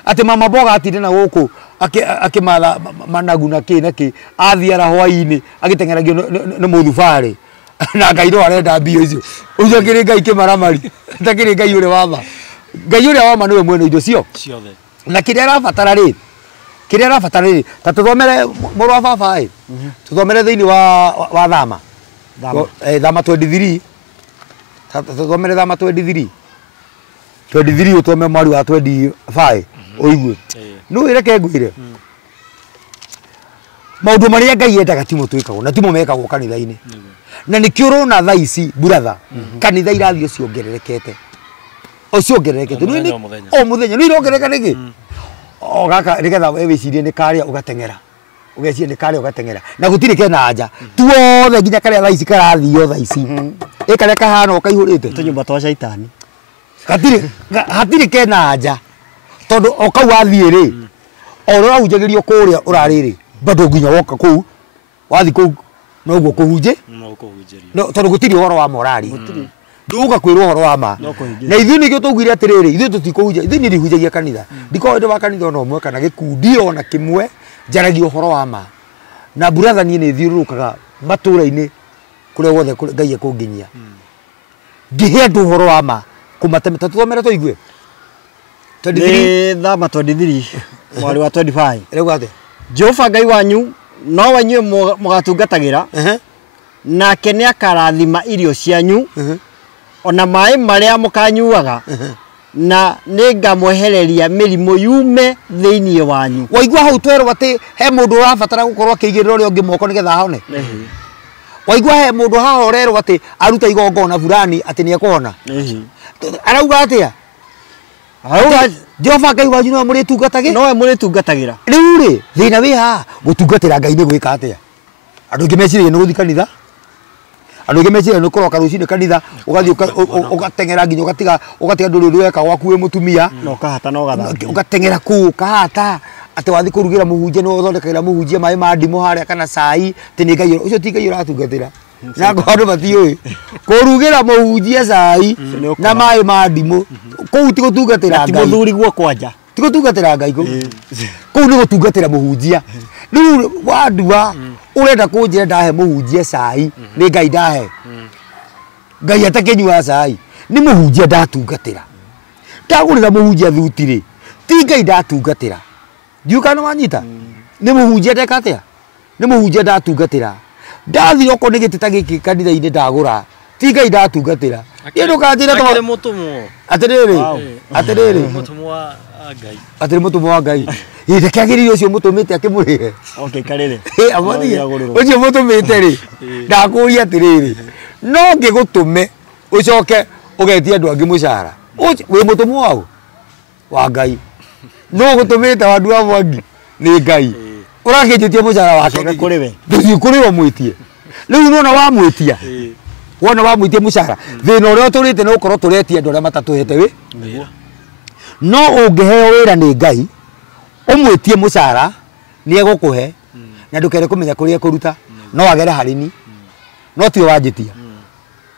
ati mama boga atinde na gũkũ akĩmatha managu na kĩ athiara hwainĩ agĩtengeragio nĩ mũthubarĩ na Ngai ndo arenda mbio icio ũcio kĩrĩ Ngai kĩmaramari takĩrĩ Ngai ũrĩa wama Ngai ũrĩa wama nĩwe mwene indo ciothe na kĩrĩa arabatara rĩ ta tũthomere mũrũ wa baba tũthomere thĩinĩ wa Thama 23 tũthomere Thama 23 ũtome mwari wa 25 oigue no ireke ngwire maundu maria Ngai endaga timo twikagwo na timo mekagwo kanitha-inĩ na nikio rona thaa ici brother kanitha irathio ciongererekete o muthenya no irongereka niki o gaka nigetha we wicirie ni karia ugatengera ugecirie ni karia ugatengera na gutire kena anja tuothe nginya karia thaa ici karathio thaa ici karia kahana ukaihurite tunyumba twa shaitani hatire kena anja tondu okau wathie ri oro ahunjagirio kuria urariri bado nginya woka kuu wathi kuu no guo kuhunje no tondu gutiri uhoro wa morali nduga kwirwo uhoro wa ma na ithuĩ nĩkĩo tũgwire atĩrĩrĩ ithuĩ tũtikũhunja ithuĩ nĩndihunjagia kanitha ndiko ĩndĩ wa kanitha ona ũmwe kana gĩkundi ona kĩmwe njaragia ũhoro wa ma na brother niĩ nĩthiũrũrũkaga matũũra-inĩ kũrĩa guothe Ngai ekũnginyia ngĩhe andũ ũhoro wa ma kũmateme tũthomere tũigue nĩ Thama 23 mwari wa 25 rĩu atĩ Jehova Ngai wanyu no we inyuĩ mũgatungatagĩra nake nĩakarathima irio cianyu ona maĩ marĩa mũkanyuaga na nĩngamwehereria mĩrimũ yume thĩinĩ wanyu waigua hau twerwo atĩ he mũndũ ũrabatara gũkorwo akĩigĩrĩra ũrĩa ũngĩ moko nĩgetha ahone waigua he mũndũ haha ũrerwo atĩ aruta igongona fulani atĩ nĩekũhona arauga atĩa Jehova Ngai wanyu no mũrĩtungatagĩra no we mũrĩtungatagĩra rĩu rĩ thĩna wĩ haha gũtungatĩra Ngai nĩ gwĩka atĩa andũ aingĩ meciria nĩ gũthiĩ kanitha andũ aingĩ meciria nĩ kũroka rũcinĩ kanitha ũgathiĩ ũgateng'era nginya ũgatiga ndũrĩ weka gwaku wĩ mũtumia na ũkahata na ũgathambia ũgateng'era kũu ũkahata atĩ wathiĩ kũrugĩra mũhunjia nĩ ũthondekagĩra mũhunjia maĩ ma ndimũ harĩa kana cai atĩ nĩ Ngai ũcio ti Ngai ũratungatĩra na andũ matiũĩ kũrugĩra mũhunjia cai na maĩ ma ndimũ kũu ti gũtungatĩra Ngai mũthuri guokwa nja ti gũtungatĩra Ngai kũu nĩ gũtungatĩra mũhunjia rĩu wandua urenda kũnjĩra ndahe mũhunjia cai nĩ Ngai ndahe Ngai atakĩnyua cai nĩ mũhunjia ndatungatĩra ndagũrĩra mũhunjia thuti rĩ ti Ngai ndatungatĩra ndiuka nĩ wanyita nĩ mũhunjia ndeka atĩa nĩ mũhunjia ndatungatĩra ndathire okorwo nĩ gĩtĩ ta gĩkĩ kanitha-inĩ ndagũra ti Ngai ndatungatĩra niĩ ndũkanjĩre atĩrĩrĩ mũtũmwo wa Ngai ndakĩagĩrĩire ũcio mũtũmĩte akĩmũrĩhe ũcio mũtũmĩte rĩ ndakũria atĩrĩrĩ no ngĩgũtũme ũcoke ũgetie andũ angĩ mũcara wĩ mũtũmwo wa Ngai no gũtũmĩte wandu wa Mwangi nĩ Ngai ũrakĩnjĩtie mũcara wake ndũthiĩ kũrĩ we mwĩtie rĩu nona wamwĩtia wona wamwĩtia mũcara thĩna ũrĩa ũtũrĩte nĩ gũkorwo tũretia andũ arĩa matatũhete wĩ no ũngĩheo wĩra nĩ Ngai ũmwĩtie mũcara nĩ egũkũhe na ndũkere kũmenya kũrĩa ekũruta no agere harĩ ni no tiwe wanjĩtia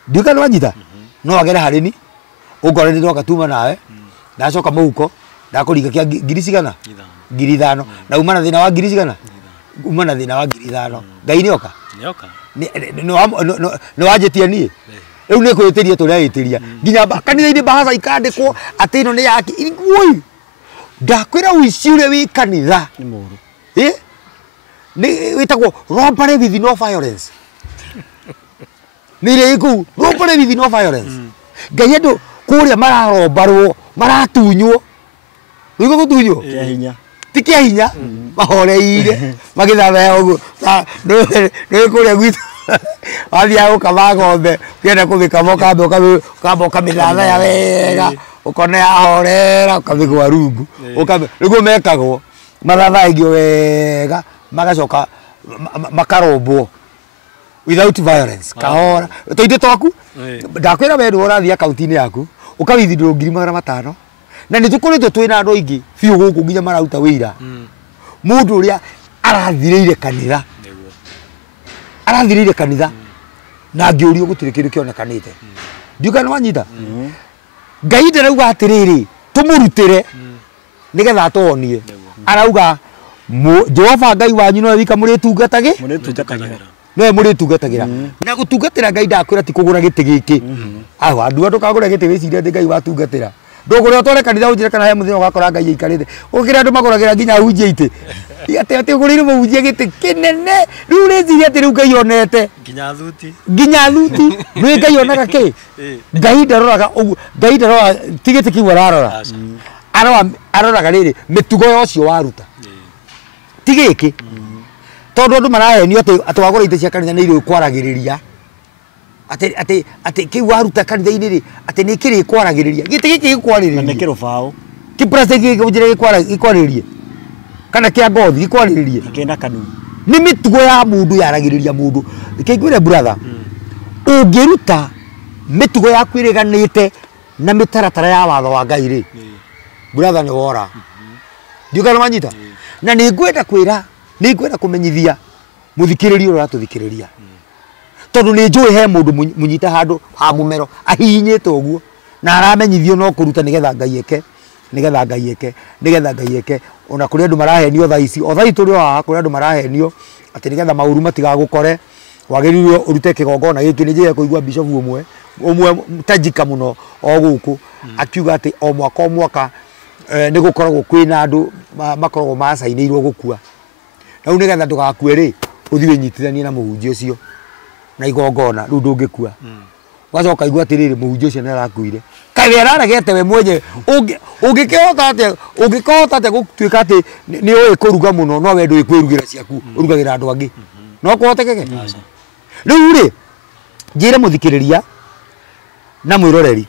ndiuka nĩ wanyita no agere harĩ ni ũngore nĩ ndoka tuma nawe ndacoka mũhuko ndakũringa kĩa ngiri cigana ngiri 5 na uma na thĩna wa ngiri cigana uma na thĩna wa ngiri 5 Ngai nĩoka nĩ wanjĩtia niĩ rĩu nĩ kwĩtĩria tũrĩa yĩtĩria nginya kanitha-inĩ mbahaca ikandĩkwo atĩ ĩno nĩ yaki iguoi ndakwĩra ũici ũrĩa wĩ kanitha nĩ wĩtagwo robbery with no violence nĩ irĩ kũu robbery with no violence Ngai andũ kuria mararombarwo maratunywo wigo gutunywo kia hinya tikia hinya mahoreire magithabe ugu no kuria gwitu athia ukama ng'ombe kienda kumikamo kambe ukamithatha ya wega ukona ya horera ukamigwa rungu niguo mekagwo mathathaingio wega magacoka makarobwo without violence kahora toinde twaku ndakwira wewe urathi akaunti-ini yaku ukawithindwo 500 na ni tukuritwo twina andu aingi biu guku nginya marauta wira mundu uria arathireire kanitha na ngiurio gutire kindu kionekanite ndiuka no wanyita ngai ndarauga atiriri tumurutire nigetha atonie arauga Jehova ngai wanyu no wika muritungatage no muritungatagira na gutungatira ngai ndakwira ti kugura giti giki andu ndukagura giti wiciria ndi ngai watungatira ndugure otore kanitha unjire kana he muthenya ugakora ngai ikarite ukira andu maguragira nginya hunjia ite ati ugurire muhunjia giti kinene riu riciria ati riu ngai onete nginya thuti nwi ngai onaga ki ngai ndaroraga ngai ndarora tigiti kiu aroraga riri mitugo yocio waruta tigiki tondu andu marahenio ati wagura ite cia kanitha ni iri kwaragiriria ati kiu waruta kanitha-ini ri ati ni kiri kwaragiriria giti giki gikwariria na kirubao ki plastic gikujire gikwariria kana kia ngothi gikwariria kina kanu ni mitugo ya mundu yaragiriria mundu kingwire brother ungiruta mitugo ya kwiriganite na mitaratara ya watho wa ngai ri brother ni wora ndiuka no manyita na ni ngwenda kwira ni ngwenda kumenyithia muthikiriria uratuthikiriria tondu ni njui he mundu munyita handu ha mumero ahinyite uguo na aramenyithio no kuruta nigetha ngai eke ona kuri andu marahenio tha ici o tha itu rio haha kuri andu marahenio ati nigetha mauru matigagukore wagiririo urute kigongona giki ni njige kuigua bishop umwe tajika muno o guku akiuga ati o mwaka ni gukoragwo kwina andu makoragwo macainirwo gukua na nigetha ndugakue ri uthi winyitithanie na muhunjia ucio na igongona riu ndungikua wacoka igua atiriri muhunjia ucio narakuire kawe araragete we mwenye ungikihota atia gutuika ati ni uyi kuruga muno no we ndui kwirugira ciaku urugagira andu angi no kuhotekeke riu ri njire muthikiriria na mwiroreri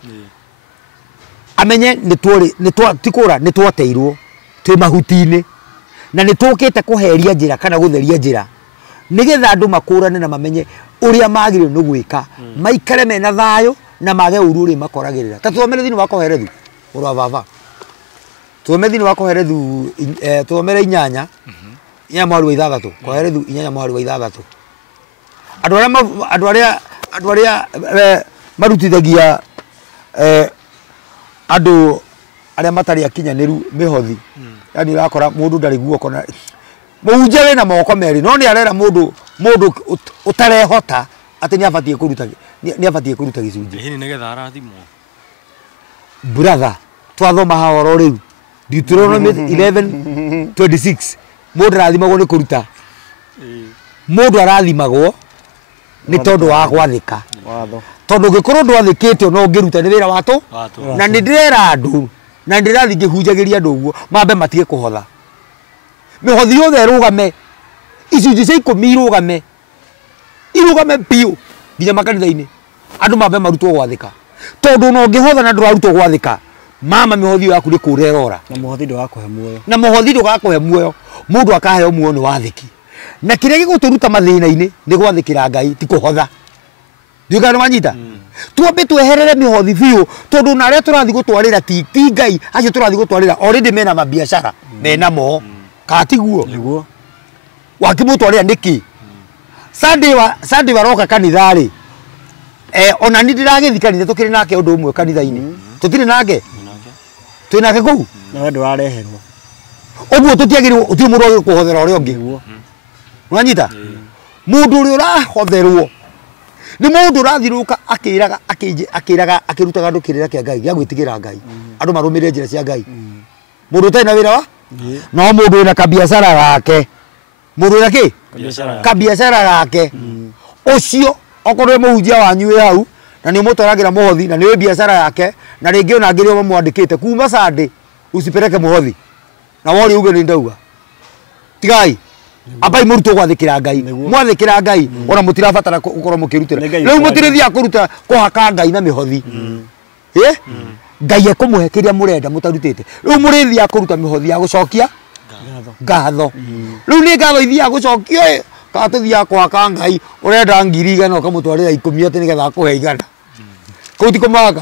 amenye ni twateirwo twi mahuti-ini na ni tukite kuheria njira kana gutheria njira nigetha andu makurane na mamenye uria magire no gwika maikare mena thayo na mage ururi makoragirira ta tuomere thini wako herethu urwa baba tuomere thini wako herethu tuomere 8 mweri wa ithathatu ko herethu 8 mweri wa ithathatu andu aria marutithagia andu aria matari akinyaniru mihothi yani urakora mundu ndari guoko na muhunjia wina moko meri no ni arera mundu utarehota ati ni abatie kuruta gicunji hini nigetha arathimwo brother twathoma hahoro riu Deuteronomy 11:26 mundu arathimagwo ni kuruta mundu arathimagwo ni tondu wa gwathika watho tondu gikorwo ndwathikite no ngiruta ni wira watu na ni ndirera andu na ndirathi ngihunjagiria andu uguo mambe matige kuhotha mihothi yothe rugame icunji cia 10 irugame piu nginya makanitha-ini andu mambe marutwo gwathika tondu no ngihotha na ndurarutwo gwathika mama mihothi yaku ni kurerora na muhothi ndugakuhe muoyo mundu akaheo muoyo ni wathiki na kiria giguturuta mathina-ini ni gwathikira ngai ti kuhotha ndiuka no manyita tuambe tweherere mihothi biu tondu na aria turathi gutwarira ti ngai acio turathi gutwarira already mena mabiashara mena mo katiguo niguo wakimutwarira niki Sunday waroka kanithari ona ni ndiragithikanitha tukiri nake undu umwe kanitha-ini tutiri nake twinake kuu na we ndurareherwo uguo tutiagirwo uti mundu kuhothera uria ungi wanyita mundu uria urahotherwo ni mundu urathiruka akiraga akirutaga andu kirira kia ngai gya gwitigira ngai andu marumirire njira cia ngai mundu tena wira wa no mundu ina kabiashara gake mundu ina ki kabiashara gake ucio okorwo muhunjia wanyu hau na nĩ mũtwaragira mũhothi na nĩ biashara yake na rĩngĩ ona ngĩrĩ mwandĩkĩte kuma Sunday usipeleke mũhothi na wori uge nĩ ndauga tigai abai mũrutwo gwathĩkĩra Ngai mwathĩkĩra Ngai ona mũtirabatara gũkorwo mũkĩrutĩra rĩu mũtirĩthia kũruta kũhaka Ngai na mĩhothi Ngai ekũmũhe kĩrĩa mũrenda mũtarutĩte rĩu mũrĩthia kũruta mĩhothi ya gũcokia ngatho rĩu nĩ ngatho ithia gũcokio ka tũthia kũhaka Ngai ũrenda 100,000 ũkamũtwarĩra 10 atĩ nĩgetha akũhe 100 kũu ti kũmaka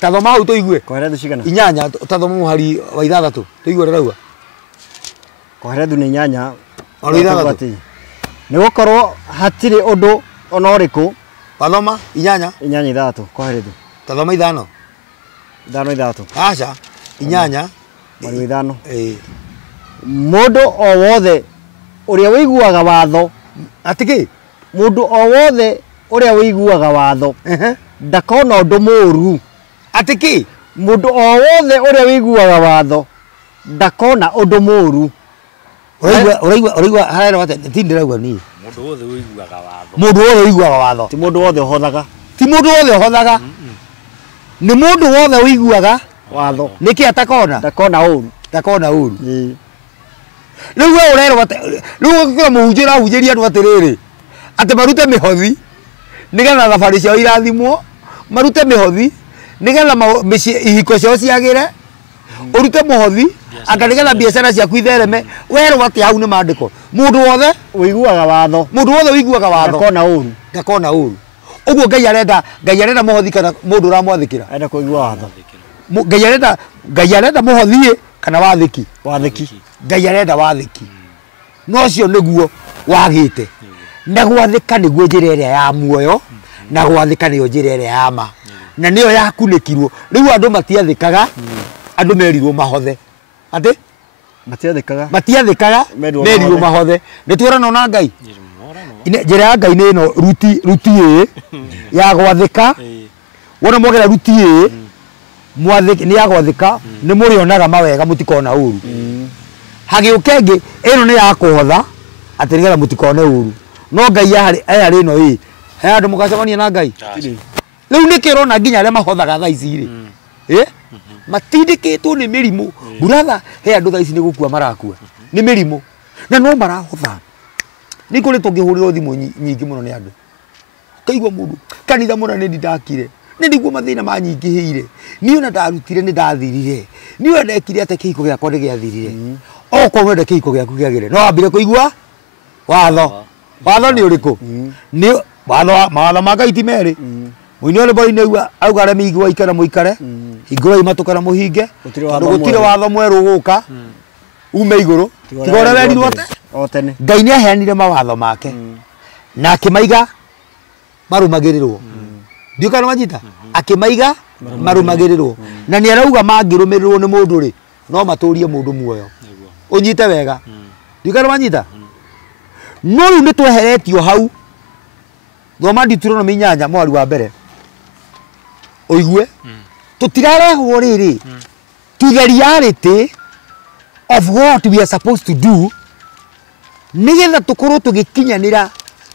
tathoma hau tũigue Koherethu cigana 8 tathoma mũhari wa 6 tũigue rĩrauga Koherethu nĩ 8 Nĩ gũkorwo hatirĩ ũndũ ona ũrĩkũ wathoma 8 8 Koherethu tathoma 5 5 aca 8 mweri 5 mũndũ o wothe ũrĩa wĩiguaga watho atiki mũndũ o wothe ũrĩa wĩiguaga watho ndakona ũndũ mũũru atiki mũndũ o wothe ũrĩa wĩiguaga watho ndakona ũndũ mũũru ũraigua harera wate ti ndĩrauga ni Mũndũ wothe wĩiguaga watho mũndũ wothe wĩiguaga watho ti mũndũ wothe ũhothaga ti mũndũ wothe ũhothaga nĩ mũndũ wothe wĩiguaga watho nĩkĩ atakona ndakona ũũru rĩu we ũrerwo rĩu ũngĩkorwo mũhunjĩra ahunjĩria andũ atĩrĩrĩ atĩ marute mĩhothi nĩgetha thabarĩ ciao irathimwo marute mĩhothi nĩgetha mĩciĩ ihiko ciao ciagĩre urute mũhothi anga nĩgetha biacara ciaku ithereme werwo atĩ hau nĩ maandĩko mũndũ wothe wĩiguaga watho ndakona ũũru ũguo Ngai arenda mũhothi kana mũndũ ũramwathĩkĩra enda kũigua watho Ngai arenda mũhothi kana wathĩki Ngai arenda wathĩki no cio nĩguo wagĩte na gwathĩka nĩguo njĩra ĩrĩa ya muoyo na gwathĩka nĩyo njĩra ĩrĩa ya ma na nĩyo yakunĩkirwo rĩu andũ matiathĩkaga andũ merirwo mahothe atĩ matiathĩkaga merirwo mahothe nĩtwĩrana na Ngai njĩra ya Ngai nĩ ĩno ruti ya gwathĩka wona mwogera ruti mwathĩki nĩ ya gwathĩka nĩ mũrĩonaga mawega mũtikona ũũru hagĩũke ngĩ ĩno nĩ ya kũhotha atĩ nĩgetha mũtikone ũũru no Ngai harĩ ĩno he andũ mũgacemania na Ngai rĩu nĩkĩ ũrona nginya arĩa mahothaga thaa ici matindĩkĩtwo nĩ mĩrimũ buratha he andũ thaa ici nĩ gũkua marakua nĩ mĩrimũ na no marahotha nĩ kũrĩ tũngĩhũrĩrwo thimũ nyingĩ mũno nĩ andũ kaigua mũndũ kanitha mũna nĩ ndakire nĩ ndigwo mathĩna manyingĩhĩire niĩ ona ndarutire nĩ ndathirire niĩ ona ndekire atĩ kĩhiko gĩakwa nĩ gĩathirire okorwo wenda kĩhiko gĩaku kĩagĩre no wambire kũigua watho nĩ ũrĩkũ nĩ mawatho ma Ngai ti merĩ mũini ũrĩ mbũri-inĩ auga arĩa mĩigua ikara mũikare hingũrai matũ kana mũhinge tondũ gũtirĩ watho mwerũ gũka ume igũrũ tiga ũrĩa werirwo tene Ngai nĩ aheanire mawatho make na akĩmaiga marũmagĩrĩrwo ndiũka nĩ manyita akĩmaiga marũmagĩrĩrwo na nĩ arauga mangĩrũmĩrĩrwo nĩ mũndũ rĩ no matũrie mũndũ muoyo ũnyite wega ndiũka nĩ manyita no rĩu nĩ tweheretio hau thoma Deuteronomy 8 mweri wa mbere ũigue tũtirarehwo rĩrĩ to the reality of what we are supposed to do nĩgetha tũkorwo tũgĩkinyanĩra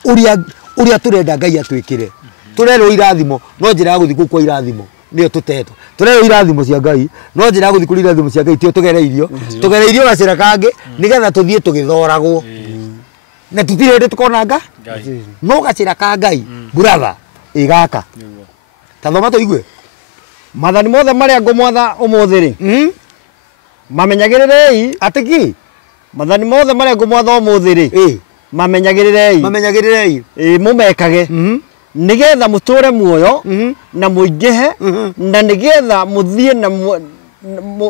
ũrĩa tũrenda Ngai atwĩkĩre tũrerwo irathimo no njĩra ya gũthiĩ kwa irathimo nĩyo tũtetwo tũrerwo irathimo cia Ngai no njĩra ya gũthiĩ kũrĩ irathimo cia Ngai tĩo tũgereirio gacĩra kangĩ nĩgetha tũthiĩ tũgĩthoragwo na tũtirĩndĩ tũkona Ngai no gacĩra ka Ngai buratha gaka tathoma tũigue mathani mothe marĩa ngũmwatha ũmũthĩ rĩ mamenyagĩrĩrei atĩki mathani mothe marĩa ngũmwatha ũmũthĩ rĩ mamenyagĩrĩrei mũmekage nĩgetha mũtũre muoyo na mũingĩhe na nĩgetha mũthiĩ na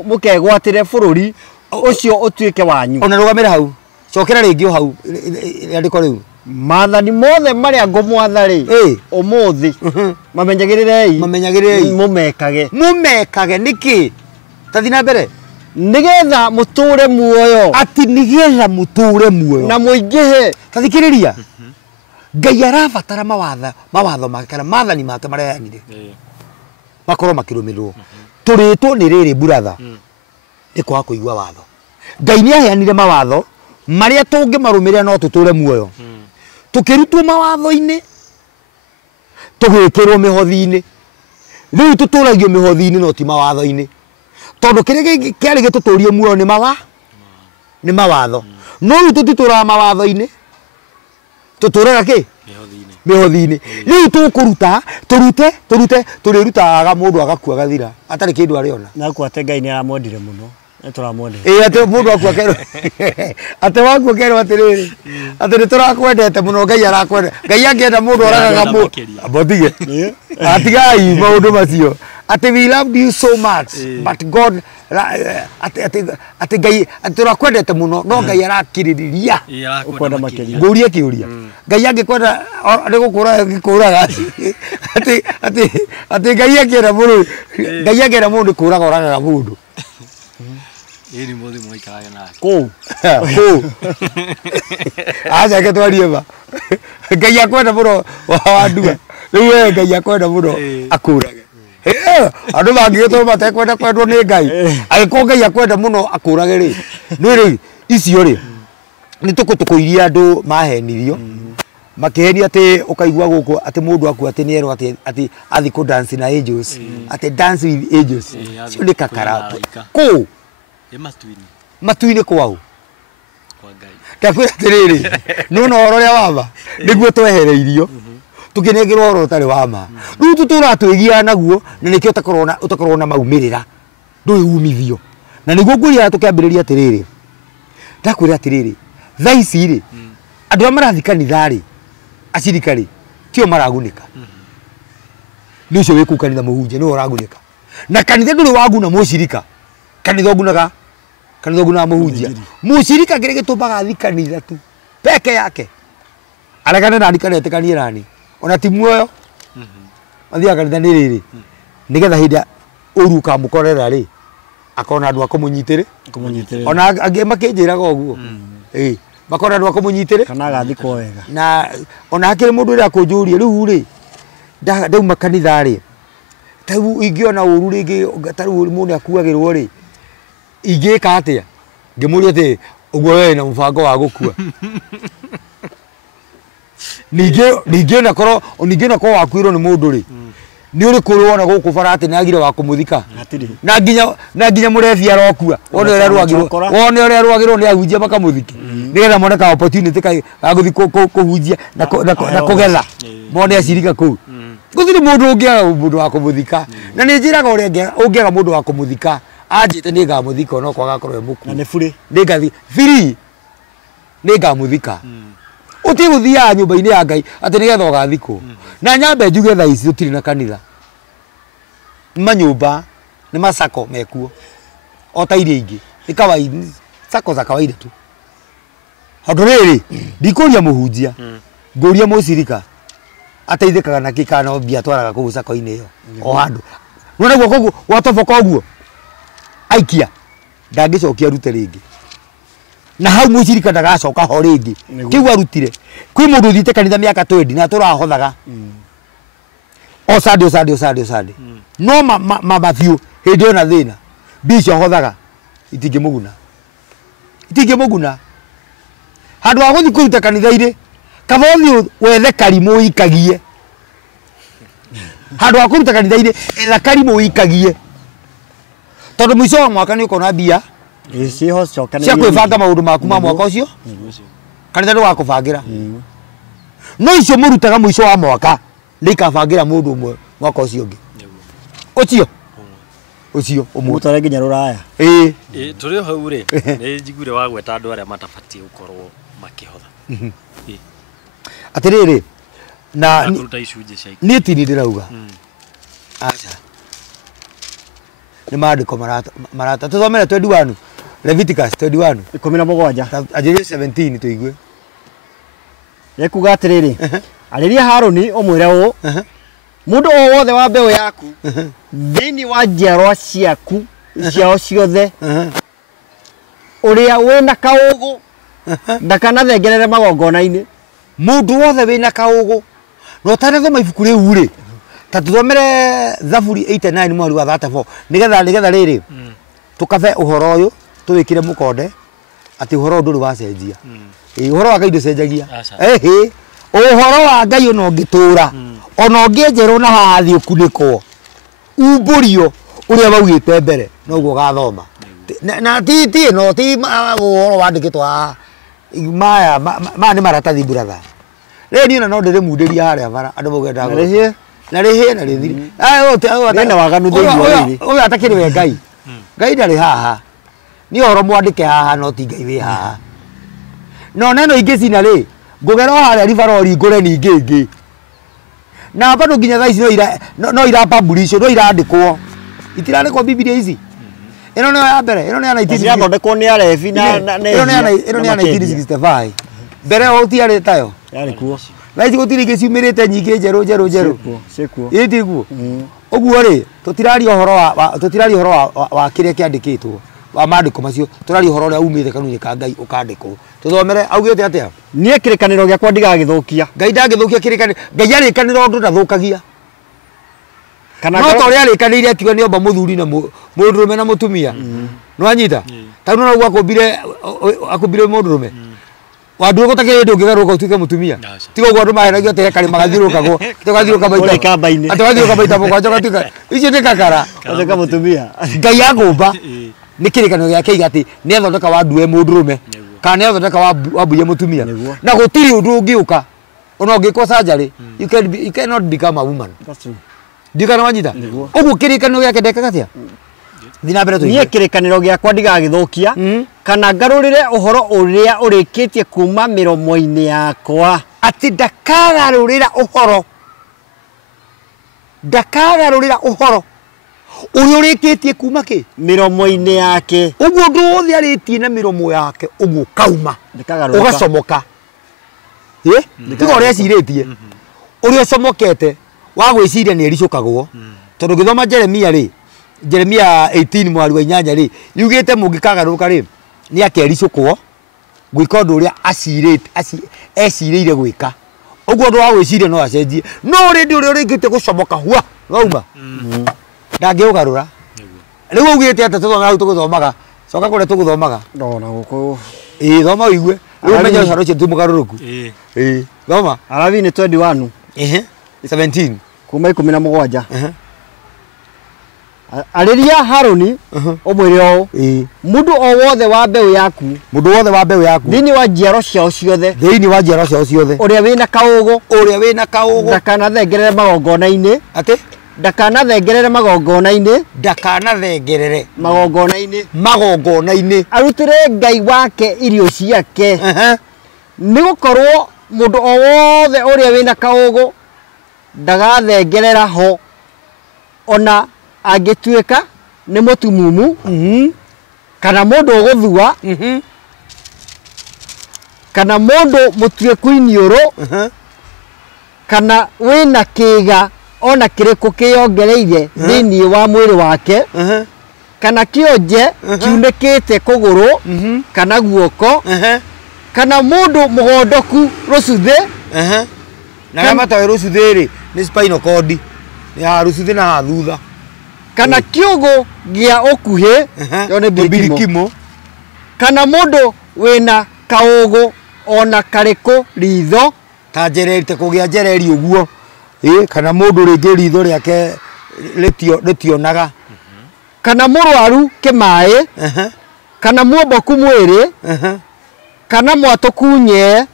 mũkegwatĩre bũrũri ũcio ũtuĩke wanyu ona rũgamĩra hau cokera rĩngĩ hau rĩandĩko rĩu mathani mothe marĩa ngũmwatha rĩ ũmũthĩ mamenyagĩrĩrei mũmekage nĩkĩ tathi na mbere nĩgetha mũtũre muoyo ati nĩgetha mũtũre muoyo na mũingĩhe tathikĩrĩria Ngai arabatara mawatho make kana mathani make marĩa aheanire makorwo makĩrũmĩrĩrwo tũrĩtwo nĩ rĩrĩ buratha nĩ kwaga kũigua watho Ngai nĩ aheanire mawatho marĩa tũngĩmarũmĩrĩra no tũtũre muoyo tũkĩrutwo mawatho-inĩ tugikirwo mihothi-ini riu tuturagio mihothi-ini no ti mawatho-ini tondu kire kiari gituturie muoyo ni mawatho no riu tutituraga mawatho-ini tuturaga ki mihothi-ini riu tukuruta turute turirutaga mundu agakua gathira atari kindu ariona na ku ate Ngai ni aramwendire muno turamwendire ate mundu akua kero ate wakua kero atiriri ate niturakwendete muno Ngai arakwenda Ngai angienda mundu oragaga mundu abotige atigai maundu macio ate we loved you so much but God ate Ngai turakwendete muno no Ngai arakiriria ukwenda makiria nguria kiuria Ngai angikwenda gikuraga ate Ngai angienda mundu kuraga oragaga mundu Ini muthi mwaikaraga nake ku acha ke twarie ba Ngai akwenda muno wandua riu we Ngai akwenda muno akurage andu bangigitwo matekwenda kwendwo ni Ngai agiko Ngai akwenda muno akurage ri ni icio ri ni tukuiria andu mahenirio makiheni ati ukaigua guku ati mundu aku ati nierwo ati athi ku dance na angels ati dance with angels cio ni kakara ku matuini kwao kwa Ngai takwira tiriri no no oro ria wama niguo twehereirio tukinengirwo oro tari wama riu tuturatwigia naguo na nikio utakorwo na maumirira ndui umithio na niguo nguria tukiambiriria tiriri takwira atiriri thaici ri andu amarathi kanitha ri acirika ri tio maragunika ni ucio wiku kanitha muhunjia no uragunika na kanitha nduri waguna mucirika kanitha ogunaga muhunjia mucirika kire gitumbaga thi kanitha tu peke yake aregane nani kanete kanie nani ona ti muoyo athia kanitha ni riri nigetha hinda uruka mukorera ri akona andu akumunyitire ona angi makinjiraga oguo makona andu akumunyitire kana gathikwo wega na ona hakiri mundu ria kunjuria riu ri ndauma kanitha ri tau ingiona uru ringi taru mundu akuagirwo ri ingika atia ngimuria ati uguo we na mubango wa gukua ningi na koro wakwirwo ni mundu ri ni uri kurwo ona guku bara ati nagire wa kumuthika na nginya murethi arokua wone uria rwagirwo ni ahunjia makamuthike nigetha mone ka opportunity ka guthi kuhunjia na kugetha mone acirika kuu guthiri mundu ungiaga wa kumuthika na ni njiraga uria ungiaga mundu wa kumuthika anjite ni ngamuthika no kwaga korwe muku na ni free ni ngathi free ni ngamuthika utiguthia nyumba-ini ya Ngai ati nigetha ugathikwo na nyambe njuge tha ici tutiri na kanitha manyumba ni masako mekuo o ta iria ingi ni kawaida sako za kawaida tu handu riri ndikuria muhunjia nguria mucirika ateithikaga na kikana obia twaraga kuu sako-ini iyo o handu none guo watoboka oguo aikia ndangicokia rute ringi na hau mucirika ndagacoka ho ringi kiu arutire kwi mundu thite kanitha miaka 20 na turahothaga o sade no mabathiu hindi ona thina bicio hothaga itingimuguna handu wa guthi kuruta kanitha ire kabothi wethe karimu ikagie handu wa kuruta kanitha ire etha karimu ikagie tondu mwico wa mwaka ni ukona bia ciho cokana cia kwibanga maundu maku ma mwaka ucio kanitha ni wakubangira no icio murutaga mwico wa mwaka ni ikabangira mundu umwe mwaka ucio ungi ucio umutare nginya ruraya turi hau ri ni njiguire wa gweta andu aria matabatie gukorwo makihotha atiriri na kuruta icunje cia ni tini ndirauga acha ni maandiko marata tuthomere 21 Leviticus 21 17 ajiri 17 tuigue yekuga atiriri ariria Haruni umwire u mundu o wothe wa mbeu yaku thini wa njiarwa ciaku ciao ciothe uria wina kaugu ndakanathengerere magongona-ini mundu wothe wina kaugu no tanathoma ibuku riu ri ta tuthomere Zaburi 89 mwari wa 34 nigetha riri tukabe uhoro uyu tuwikire mukonde ati uhoro nduri wacenjia uhoro wa Ngai nducenjagia uhoro wa Ngai no ngitura ona ongejerwo na haha thi ukuniko umburio uria baugite mbere noguo gathoma na ti no ti uhoro wandikitwa maya ni maratathi brother reni na no ndire mundiria haria bara andu mugenda na rihie na rithiri Nena waganu thĩinĩ uyu atakiri we ngai ngai ndari haha ni horo mwandike haha no ti ngai wi haha no neno ingicina ri ngugera haria ribarori ngure ningi ingi na bado nginya thaa ici no ira publish no irandikwo itirandikwo Biblia ici ino ni ya mbere ino ni ya 19 thondekwo nĩ arebi na ino ni ya 1965 mbere o ti ari tayo yarĩ kuo Laiti gutiri giciumirite nyingi njeru cikuo itiguo uguo ri tutirari uhoro wa kiria kiandikitwo wa mandiko macio turari uhoro uria umite kanuni ka ngai ukandikwo tuthomere augite atia nie kirikaniro giakwa ndigagithukia ngai ndangithukia kirikaniro ngai arikaniro ndu ndathukagia kana no to ria arikanire atiga ni omba muthuri na mundurume na mutumia no anyita tanu no akumbire mundurume wandu gutakire ndu ngigaruka utuike mutumia tigo gwa ndu mahenagia tere kali magathirukago tugathiruka baita tugathiruka baita mukwanja gatuika icio ni kakara tuka mutumia ngai agumba ni kirikanio giake igati ni athondeka wa nduwe mundurume kana ni athondeka wa mbuye mutumia na gutiri undu ungiuka ona ungikwa surgery you cannot become a woman ndikana wanyita ugu kirikanio giake ndekagatia thina mbere tu nie kirikaniro giakwa ndigagithukia kana ngarurire uhoro uria urikitie kuma miromo-ini yakwa ati ndakagarurira uhoro uria urikitie kuma ki miromo-ini yake uguo ndu wothe aritie na miromo yake uguo kauma ugacomoka tiga uria eciritie uria comokete wa gwiciria ni ericukagwo tondu ngithoma Jeremia 18 mwari wa 8 ri yugite mungikagaruka ri ni akericukwo gwika undu uria eciriire gwika uguo ndu wa gwiciria no acenjie no rindi uria uringite gucomoka hua gauma ndangiugarura riu ugite ati tuthoma hau tuguthomaga coka kuria tuguthomaga ndona guku thoma wigue riu menya haro cia tumugaruruku thoma Arabi ni 21 17 kuma 17 ariria Haruni umwire o mundu o wothe wa mbeu yaku thini wa njiaro ciao ciothe uria wina kaugo ndakanathengerere magongona-ini magongona-ini arutire ngai wake irio ciake ni gukorwo mundu o wothe uria wina kaugo ndagathengerera ho ona agituika ni mutumumu kana mundu uguthua kana mundu mutueku iniuru kana wina kiga ona kiriku kiyongereire thini wa mwiri wake kana kionje kiunikite kuguru kana guoko kana mundu mugondoku rucuthe na kama tawe rucuthe ri ni spinal cord ya rucuthe na hathutha kana kiugo gia okuhe yone birikimo kana mundu wina kaugo ona kariku ritho ta njererite kugia njereri uguo kana mundu ringi ritho riake ritionaga kana murwaru kimai kana muomboku mwiri kana mwatukunye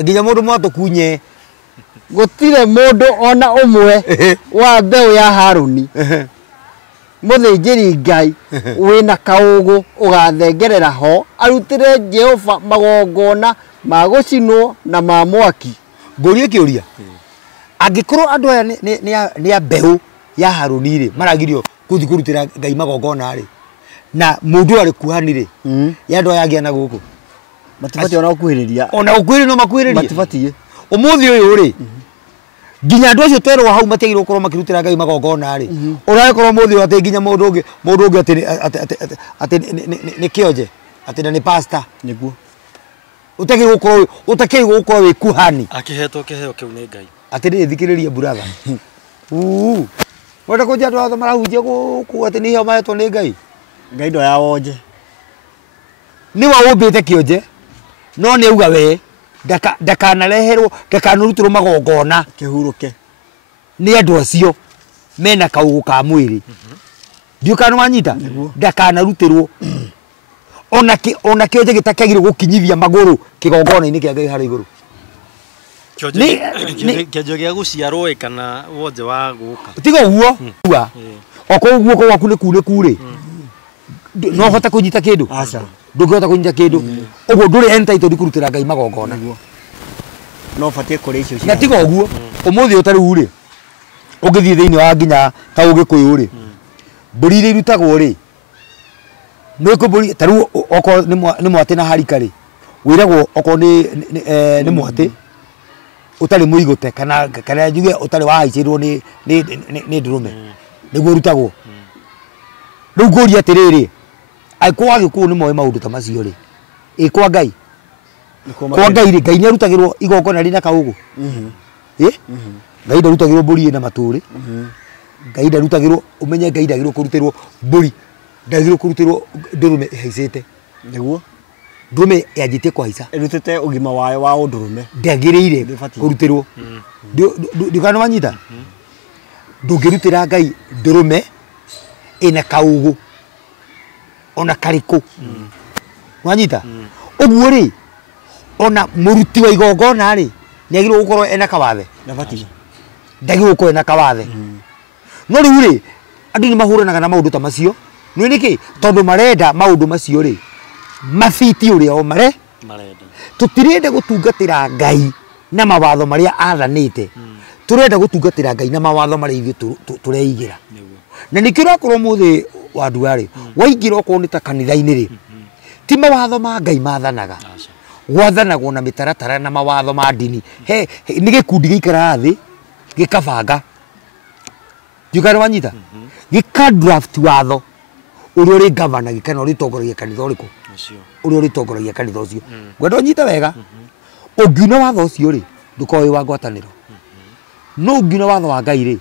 nginya mundu mwatukunye gutire mundu ona umwe wa mbeu ya Haruni muthinjiri ngai wina kaugo ugathengerera ho arutire Jehova magongona ma gucinwo na ma mwaki ngurie kiuria angikorwo andu aya ni a mbeu ya Haruni ri maragirio kuthi kurutira ngai magongona ri na mundu ari kuhani ri ya andu aya agia na guku matibati ona ukuhiriria no makuhiririe matibati umuthi uyu ri nginya andu acio twerwo hau matigirwo korwo makirutira ngai magongona ri urakorwo muthi ati nginya mundu ungi ati ni kionje ati ni pastor niguo utakirwo gukorwo wi kuhani akihetwo kiheo kiu ni ngai ati ni thikiririe brother wenda kunja andu othe marahunjia guku ati ni heo mahetwo ni ngai ndo ya wonje ni wa umbite kionje no ni uga we ndakanareherwo ndakanurutirwo magongona kihuruke nĩ andũ acio mena kaũgũ ka mwĩrĩ ndiũkana wanyita ndakanarutĩrwo ona kĩonje gĩtakĩagire gũkinyithia magũrũ kĩgongona-inĩ kĩa Ngai harĩ igũrũ kĩonje gĩa gũciarwo kana wonje wa gũka tiga ũguo okorwo guoko gwaku nĩ kunĩku rĩ no hote kũnyita kĩndũ ndũngĩhota kũnyita kĩndũ ũguo ndũrĩ entitled kũrutĩra Ngai magongona no batie kũrĩ icio na tiga ũguo ũmũthĩ ũtarĩu rĩ ũngĩthiĩ thĩinĩ wa nginya ta Ũgĩkũyũ rĩ mbũri iria irutagwo rĩ nĩkũ mbũri tarĩu okorwo nĩ mwatĩ na harika rĩ wĩragwo okorwo nĩ mwatĩ ũtarĩ mũigũte kana njuge ũtarĩ wahaicĩrwo nĩ ndũrũme nĩguo ũrutagwo rĩu ngũria atĩrĩrĩ angĩkorwo Agĩkũyũ nĩ moĩ maũndũ ta macio rĩ kwa Ngai kwa Ngai rĩ Ngai nĩ arutagĩrwo igongona rĩna kaũgũ Ngai ndarutagĩrwo mbũri ĩna matũrĩ Ngai ndarutagĩrwo ũmenye Ngai ndagĩrĩirwo kũrutĩrwo mbũri ndagĩrĩirwo kũrutĩrwo ndũrũme ĩhaicĩte nĩguo ndũrũme yanjĩtie kũhaica ĩrutĩte ũgima wayo wa ũndũrũme ndagĩrĩire kũrutĩrwo ndũkana wanyita ndũngĩrutĩra Ngai ndũrũme ĩna kaũgũ ona karĩkũ wanyita ũguo rĩ ona mũruti wa igongona rĩ nĩagĩrĩirwo gũkorwo ena kawathe ndagĩrĩirwo gũkorwo ena kawathe no rĩu rĩ andũ nĩ mahũranaga na maũndũ ta macio nĩ nĩkĩ tondũ marenda maũndũ macio rĩ mabiti ũrĩa o marenda tũtirenda gũtungatĩra Ngai na mawatho marĩa athanĩte tũrenda gũtungatĩra Ngai na mawatho marĩa ithuĩ tũreigĩra na nĩkĩo ũrakorwo mũthĩ wa ndua rĩ waingĩra okorwo nĩ ta kanitha-inĩ rĩ ti mawatho ma Ngai mathanaga gwathanagwo na mĩtaratara na mawatho ma ndini nĩ gĩkundi gĩikaraga thĩ gĩkabanga ndiũkana wanyita gĩka draft watho ũrĩa ũrĩ gavana gĩkana ũrĩ tongoragia kanitha ũrĩkũ ũrĩa ũrĩ tongoragia kanitha ũcio gwenda ũnyite wega ũngiuna watho ũcio rĩ ndũkorwo wĩ wa ngwatanĩro no ũngiuna watho wa Ngai rĩ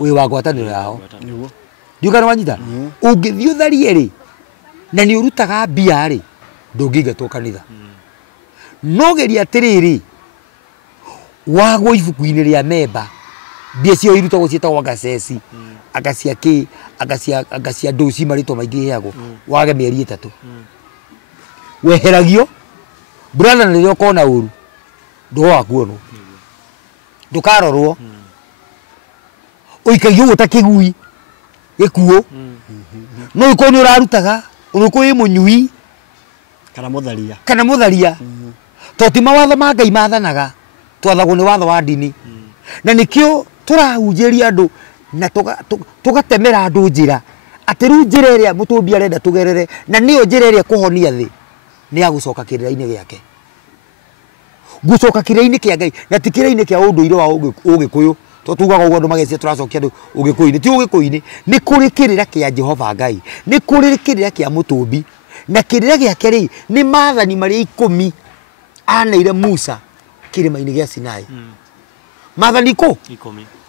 wĩ wa ngwatanĩro yao ndiũkana wanyita ũngĩthiĩ ũtharie rĩ na nĩ ũrutaga mbia rĩ ndũngĩingatwo kanitha no geria atĩrĩrĩ wagwo ibuku-inĩ rĩa memba mbia cio irutagwo ciĩtagwo agaceci agacia ndũci marĩtwa maingĩ heagwo wage mĩeri 3 weheragio brother na rĩrĩa ũkona ũru ndũhoa kuonwo ndũkarorwo ũikagio ũguo ta kĩgui gĩkuũ no ũkorwo nĩ ũrarutaga ũkorwo wĩ mũnyui kana mũtharia to ti mawatho ma Ngai mathanaga twathagwo nĩ watho wa ndini na nĩkĩo tũrahunjĩria andũ na tũgatemera andũ njĩra atĩ rĩu njĩra ĩrĩa mũtũmbi arenda tũgerere na nĩyo njĩra ĩrĩa kũhonia thĩ nĩ ya gũcoka kĩrĩra-inĩ gĩake gũcoka kĩrĩra-inĩ kĩa Ngai na ti kĩrĩra-inĩ kĩa ũndũire wa Ũgĩkũyũ tugaga ũguo andũ mageciria tũracokia andũ Ũgĩkũyũ-inĩ ti Ũgĩkũyũ-inĩ nĩ kũrĩ kĩrĩra kĩa Jehova Ngai nĩ kũrĩ kĩrĩra kĩa mũtũmbi na kĩrĩra gĩake rĩ nĩ maathani marĩa 10 aneire Musa kĩrĩma-inĩ gĩa Sinai maathani 10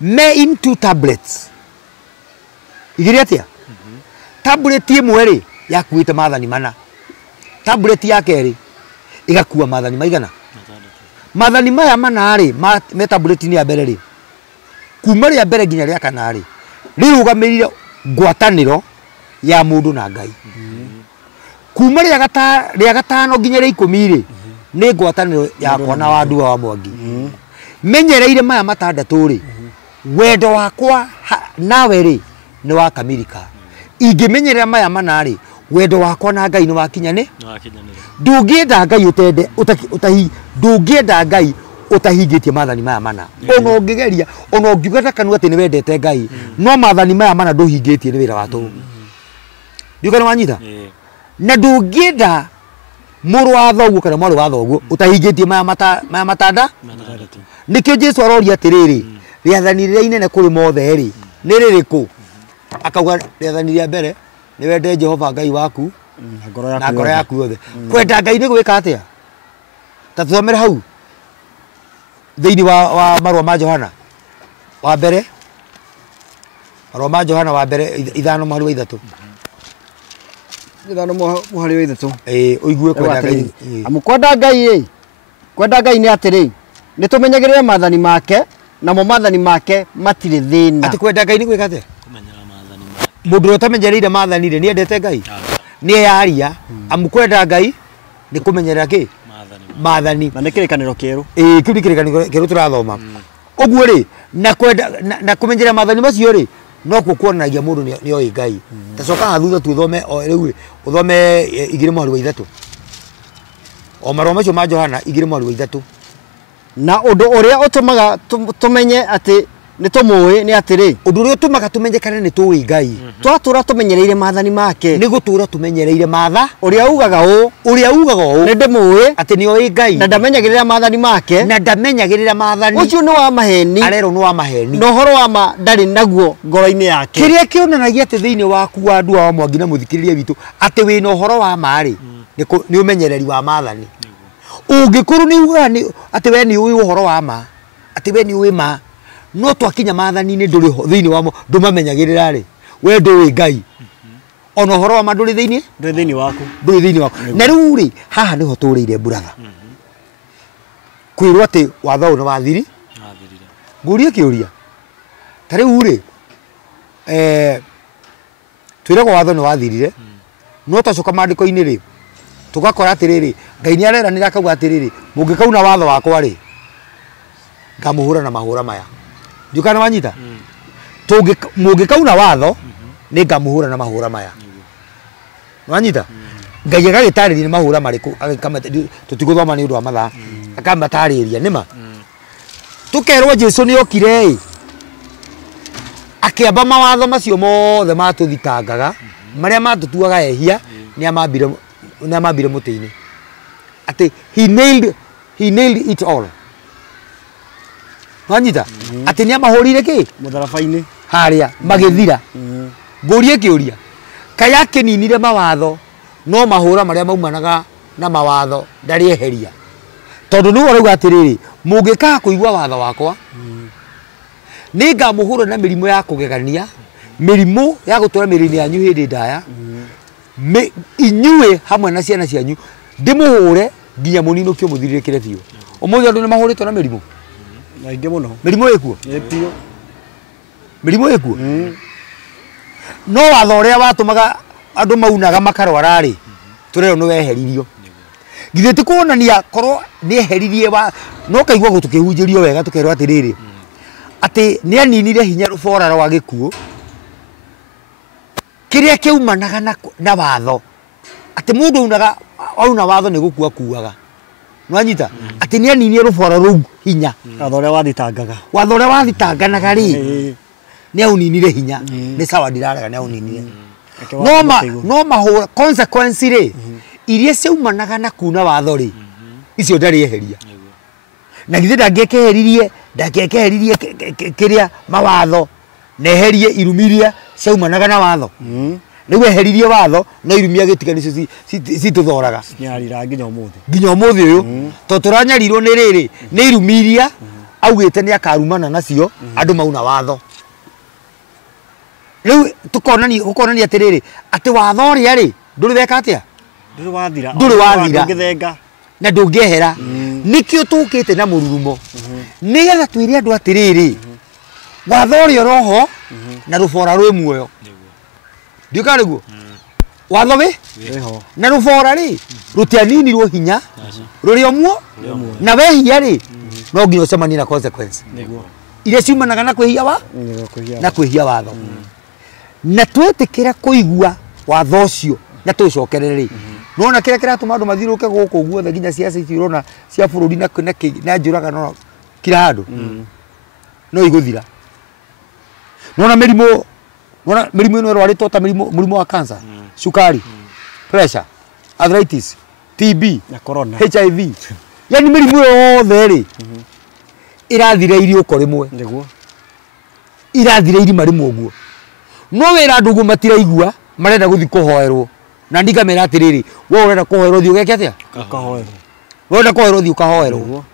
me in 2 tablets igĩrĩ atĩa tablet ĩmwe rĩ yakuĩte maathani 4 tablet ya kerĩ ĩgakua maathani maigana maathani maya 4 rĩ me tablet-inĩ ya mbere rĩ kuma rĩa mbere nginya rĩa 4 rĩ rĩrũgamĩrĩire ngwatanĩro ya mũndũ na Ngai kuma rĩa 5 nginya rĩa 10 rĩ nĩ ngwatanĩro yakwa na wa ndua wa Mwangi menyereire maya 6 rĩ wendo wakwa nawe rĩ nĩ wa kamilika ingĩmenyerera maya 4 rĩ wendo wakwa na Ngai nĩ wakinyanĩ ndũngĩenda Ngai ndũngĩenda Ngai ũtahingĩtie maathani maya 4 ona ũngĩgeria ona ũngiuga ta kanua atĩ nĩ wendete Ngai no maathani maya 4 ndũhingĩtie nĩ wĩra wa tũhũ ndiũkana wanyita na ndũngĩenda mũrũ wa thoguo kana mwarĩ wa thoguo ũtahingĩtie maya matanda nĩkĩo Jesũ aroria atĩrĩrĩ rĩathani rĩrĩa inene kũrĩ mothe rĩ nĩ rĩrĩkũ akauga rĩathani rĩa mbere nĩ wende Jehova Ngai waku na ngoro yaku yothe kwenda Ngai nĩ gwĩka atĩa ta tuomere hau thĩinĩ wa marũa ma Johana wa mbere marũa ma Johana wa mbere 5:3 ũigue kwenda Ngai amu kwenda Ngai nĩ atĩrĩ nĩ tũmenyagĩrĩre maathani make namo mathani make matire thina ati kwenda Ngai ni gwika atia kumenyera maathani make mundu utamenyereire maathani ri ni endete Ngai ni yaria amu kwenda Ngai ni kumenyerera ki maathani na nikirikaniro kieru kiu ni kirikaniro kieru turathoma uguo ri na kwenda na kumenyerera maathani macio ri no kuonanagia mundu ni oi Ngai tacoka hathutha tu thome o riu uthome 2:3 o maroma macio ma Johana 2:3 na undu uria utumaga tumenye ati ni tumuwi ni atiri undu uria utumaga tumenyekane ni tuwi Ngai twatura tumenyereire maathani make ni gutura tumenyereire maatha uria ugaga u ni ndimuwi ati ni oi Ngai na ndamenyagirira maathani make na ndamenyagirira maathani ucio ni wa maheni arero ni wa maheni no horo wa ma ndari naguo ngoro-ini yake kiria kionanagia ati thiini waku wa andu a Mwangi na muthikiriria witu ati wi no horo wa maari ni umenyereri wa maathani ungikuru ni uga ni ati we ni uwi uhoro wa ma ati we ni uwi ma no twakinya maathani ni nduri thiini wamo ndumamenyagirira ri we nduri Ngai ono horo wa ma nduri thiini waku na riu ri haha niho turiire brother kwirwo ati watho una wathiri ngurie kiuria ta riu ri twiragwo watho ni wathirire no tacoka maandiko-ini ri tugakora atiriri Ngai ni areranira akauga atiriri mungikauna watho wakwa ri ngamuhura na mahura maya njukana wanyita mungikauna watho ni ngamuhura na mahura maya wanyita Ngai agagitariria ni mahura mariku agakama tutiguthoma ni undu wa mathaa akamatariria nima tukerwo Jesu ni okire akiamba mawatho macio mothe matuthitangaga maria matutuaga ehia ni amambire muti-ini ati he nailed it all wanyita ati ni amahurire ki mutharabaini haria magithira ngurie kiuria kaya kininire mawatho no mahura maria maumanaga na mawatho ndari eheria tondu ni urauga atiriri mungika kuigua watho wakwa ni ngamuhura na mirimu ya kugegania mirimu ya gutura mirini yanyu hindi ndaya inyue hamwe na ciana cianyu ndimuhure nginya muninukio muthiririkire biu umuthi andu ni mahuritwo na mirimu maingi muno mirimu ikuo epio mirimu ikuo no watho uria watumaga andu maunaga makarwara ri turero ni weheririo githe ti kuonania korwo ni eheririe no kaigwa go tukihunjirio wega tukerwo atiriri ati ni aninire hinya rubora rwa gikuo kiria kiumanaga na watho ati mundu unaga auna watho ni gukua kuaga nwanyita ati ni aninire rubora ruu hinya watho uria wathitanganaga ri ni auninire hinya ni sawa ndirarega ni auninire no mahura consequence ri iria ciumanaga na kuna watho ri icio ndari eheria na githe ndangekeheririe kiria mawatho neherie irumiria ciumanaga na watho niwe eheririe watho no irumia gitigani cituthoraga nyarira nginya umuthi uyu to turanyarirwo ni riri ni irumiria augite ni akarumana nacio andu mauna watho riu tukonania atiriri ati watho ria ri nduri weka atia nduri wathira na ndungehera nikio tukite na mururumo nigetha twire andu atiriri watho ria roho na rubora rwi muoyo ndiuka riguo watho wi na rubora ri rutianinirwo hinya ruri omuo na wehia ri no nginya ucemanie na consequence iria ciumanaga na kwihia watho na twetikira kuigua watho ucio na tucokerere ri nona kiria kiratuma andu mathiruke guku guothe nginya ciaca icio cia bururi na njuraga no kira handu no iguthira nona mirimu ino rwaritwo ta mirimu wa cancer sukari pressure arthritis TB na corona HIV yani mirimu yothe ri irathire irio ko rimwe niguo irathire irima rimwe guo no wira andu matiraigua marenda guthi kuhoerwo na ndigamera atiriri we urenda kuhoerwo thi ugeke atia ukahoerwo we urenda kuhoerwo thi ukahoerwo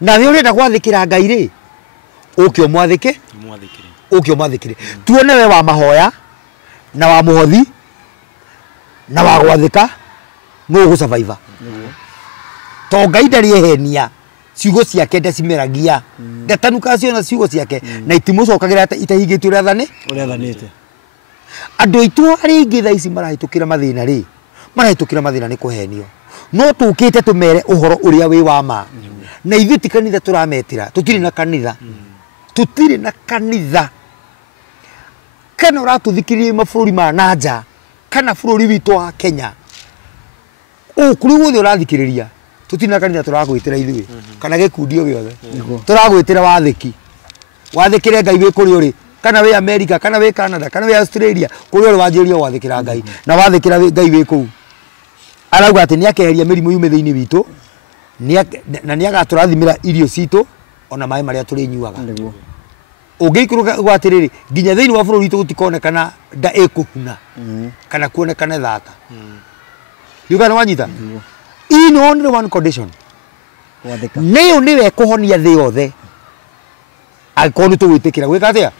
na we urenda gwathikira Ngai ri ukio mwathike tuone we wa mahoya na wa muhothi na wa gwathika no gusurvive to Ngai ndari ehenia ciugo ciake ndacimeragia ndatanuka ciona ciugo ciake na itimucokagira itahingĩtio ũrĩa thanĩte andũ aitũ arĩa ingĩ thaa ici marahĩtũkĩra mathĩna rĩ marahĩtũkĩra mathĩna nĩ kũhenio no tũkĩte tũmere ũhoro ũrĩa wĩ wa ma na ithuĩ ti kanitha tũrametĩra tũtirĩ na kanitha kana ũratũthikĩrĩria mabũrũri ma nanja kana bũrũri witũ wa Kenya kũrĩ guothe ũrathikĩrĩria tũtirĩ na kanitha tũragwĩtĩra ithuĩ kana gĩkundi o gĩothe tũragwĩtĩra wathĩkĩre Ngai wĩ kũrĩ ũrĩ kana wĩ America kana wĩ Canada kana wĩ Australia kũrĩ ũrĩ wanjĩrĩria wathĩkĩra Ngai na wathĩkĩra Ngai wĩ kũu arauga atĩ nĩakeheria mĩrimũ yume thĩinĩ witũ na nĩagatũrathimĩra irio citũ ona maĩ marĩa tũrĩnyuaga ũngĩikũrũka gwatĩrĩrĩ nginya thĩinĩ wa bũrũri witũ gũtikonekana nda ĩkũhuna kana kuonekane thata yugana wanyita in only one condition nĩyo nĩwe kũhonia thĩ yothe angĩkorwo nĩ tũgwĩtĩkĩra gwĩka atĩa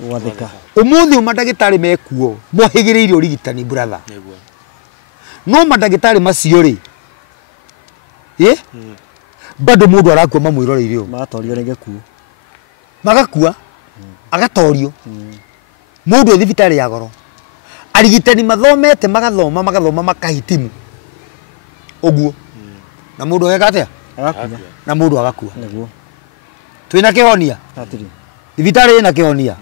ũmũthĩ mandagĩtarĩ mekuo mohĩgĩrĩire ũrigitani brother no mandagĩtarĩ macio rĩ bado mũndũ arakua mamwĩroreire ũũ magatorio nĩ gĩkuũ magakua agatorio mũndũ e thibitarĩ ya goro arigitani mathomete magathoma makahitimu ũguo na mũndũ ageka atĩa na mũndũ agakua twĩna kĩhonia thibitarĩ ĩna kĩhonia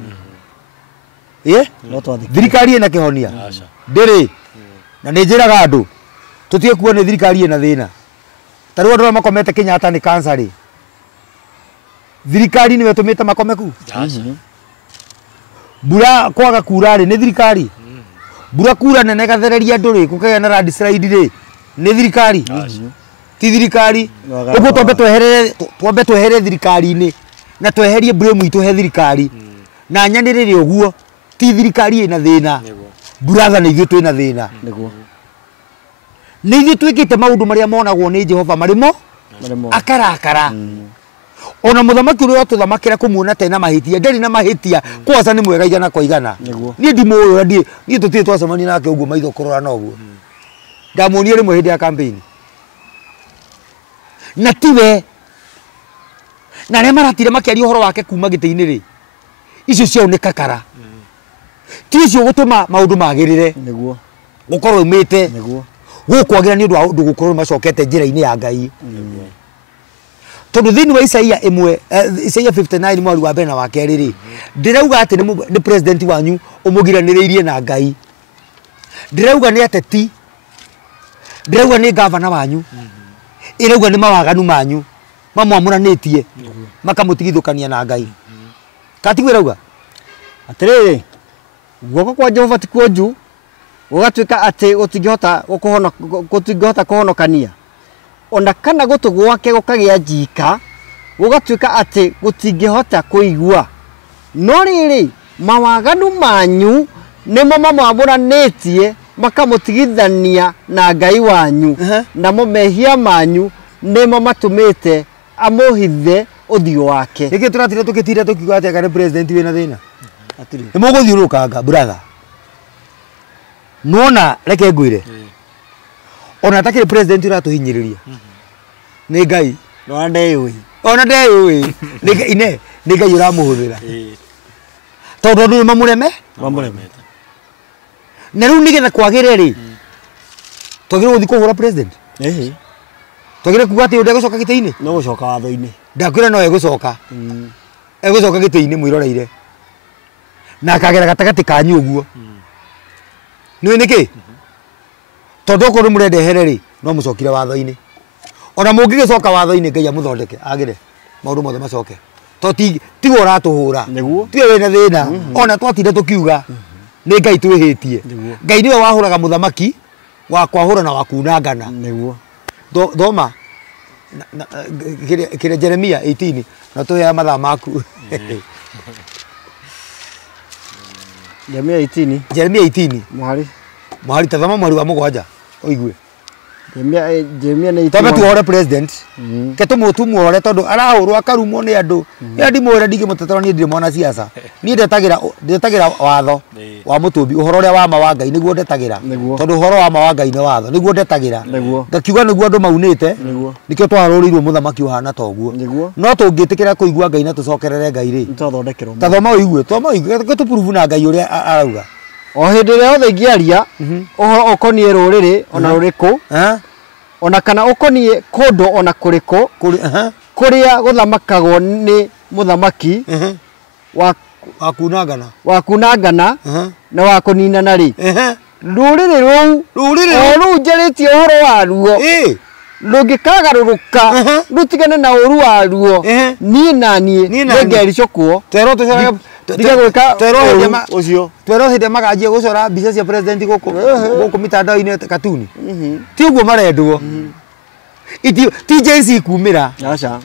thirikari ĩna kĩhonia ndĩrĩ na nĩ njĩraga andũ tũtiekuo nĩ thirikari ĩna thĩna tarĩu andũ arĩa makomete Kenyatta nĩ cancer rĩ thirikari nĩwe tũmĩte makome kuu mbura kwaga kura rĩ nĩ thirikari mbura kura nene gathereria andũ rĩ kũkagĩa na landslide rĩ nĩ thirikari ti thirikari ũguo twambe twehere thirikari-inĩ na tweherie blame itũ he thirikari na nyanĩrĩre ũguo ti thirikari ĩna thĩna brother nĩ ithuĩ twĩna thĩna nĩ ithuĩ twĩkĩte maũndũ marĩa monagwo nĩ Jehova marĩmo akarakara ona mũthamaki ũrĩa tũthamakĩra kũmuona tena mahĩtia ndarĩ na mahĩtia kwanza nĩ mwega igana kwa igana niĩ ndimũĩ niĩ tũtirĩ twacemania nake ũguo maitho kũrora na ũguo ndamuonire rĩmwe hĩndĩ ya campaign na tiwe na arĩa maratire makĩaria ũhoro wake kuma gĩtĩ-inĩ rĩ icio ciao nĩ kakara ti icio gũtũma maũndũ magĩrĩre gũkorwo umĩte gũkwagĩra nĩ ũndũ wa ũndũ gũkorwo macokete njĩra-inĩ ya Ngai tondũ thĩinĩ wa Isaia 59 mweri wa mbere na wa kerĩ rĩ ndĩrauga atĩ nĩ president wanyu ũmũgiranĩrĩirie na Ngai ndĩrauga nĩ ateti ndĩrauga nĩ gavana wanyu ĩrauga nĩ mawaganu manyu mamwamũranĩtie makamũtigithũkania na Ngai katiguo ĩrauga atĩrĩrĩ guoko kwa Jehova ti kuonju gũgatuĩka atĩ gũtingĩhota kũhonokania ona kana gũtũ gwake gũkagĩa njika gũgatuĩka atĩ gũtingĩhota kũigua no rĩrĩ mawaganu manyu nĩmo mamwamũranĩtie makamũtigithania na Ngai wanyu namo mehia manyu nĩmo matũmĩte amũhithe ũthiũ wake nĩkĩ tũratire tũkĩtira tũkiuga atĩ kana president wĩna thĩna nĩ mũgũthiũrũrũkanga brother nona reke ngwĩre ona atakĩrĩ president ũratũhinyĩrĩria nĩ Ngai ona ndeyũĩ nĩ Ngai ũramũhũthĩra tondũ andũ nĩ mamũremete na rĩu nĩgetha kwagĩre rĩ twagĩrĩirwo gũthiĩ kũhũra president twagĩrĩirwo kuuga atĩ ndegũcoka gĩtĩ-inĩ no gũcoka watho-inĩ ndakwĩra no egũcoka gĩtĩ-inĩ mwĩroreire na akagera gatagatĩ kanyu ũguo nĩũĩ nĩkĩ tondũ okorwo mũrenda ehere rĩ no mũcokire watho-inĩ ona mũngĩgĩcoka watho-inĩ Ngai amũthondeke agĩre maũndũ mothe macoke tondũ tiwe ũratũhũra tiwe wĩna thĩna ona twatinde tũkiuga nĩ Ngai twĩhĩtie Ngai nĩwe wahũraga mũthamaki wa kwahũra na wa kunangana thoma kĩrĩa Jeremia 18 na tũhea mathaa maku Jeremia 18 Jeremia 18 mũhari tazama mweri wa mũgwanja ũigue Jemia ni Tome tuhore president. Ke tumuore tondu arahurwo akarumo ni andu. Ya ndimwira ndingimutetera ni ndire mwana siasa. Ni ndetagira watho wa mutumbi uhoro ria wa ma wa Ngai niguo ndetagira. Tondu uhoro wa ma wa Ngai ni watho niguo ndetagira. Ngakiuga niguo andu maunite. Nikio twarurirwo muthamaki uhana toguo. No tungitikira kuigua Ngai na tucokerere Ngai ri. Twathondekerwo. Tathoma uigue, tupuruvu na Ngai uria arauga. O hindi ria othe ingiaria uhoro okonie ruriri ona ruriku ona kana ukonie kundu ona kuriku kuria guthamakagwo ni muthamaki wa kunangana na wa kuninana ri ruriri ruu njaritie uhoro waruo rungikagaruruka rutigane na uru waruo nie nanie ngericokwo Diga gwika ucio twero hinde maganjie gucora mbica cia president guku mitandao-ini katuni ti uguo marendwo ti JC kumira acha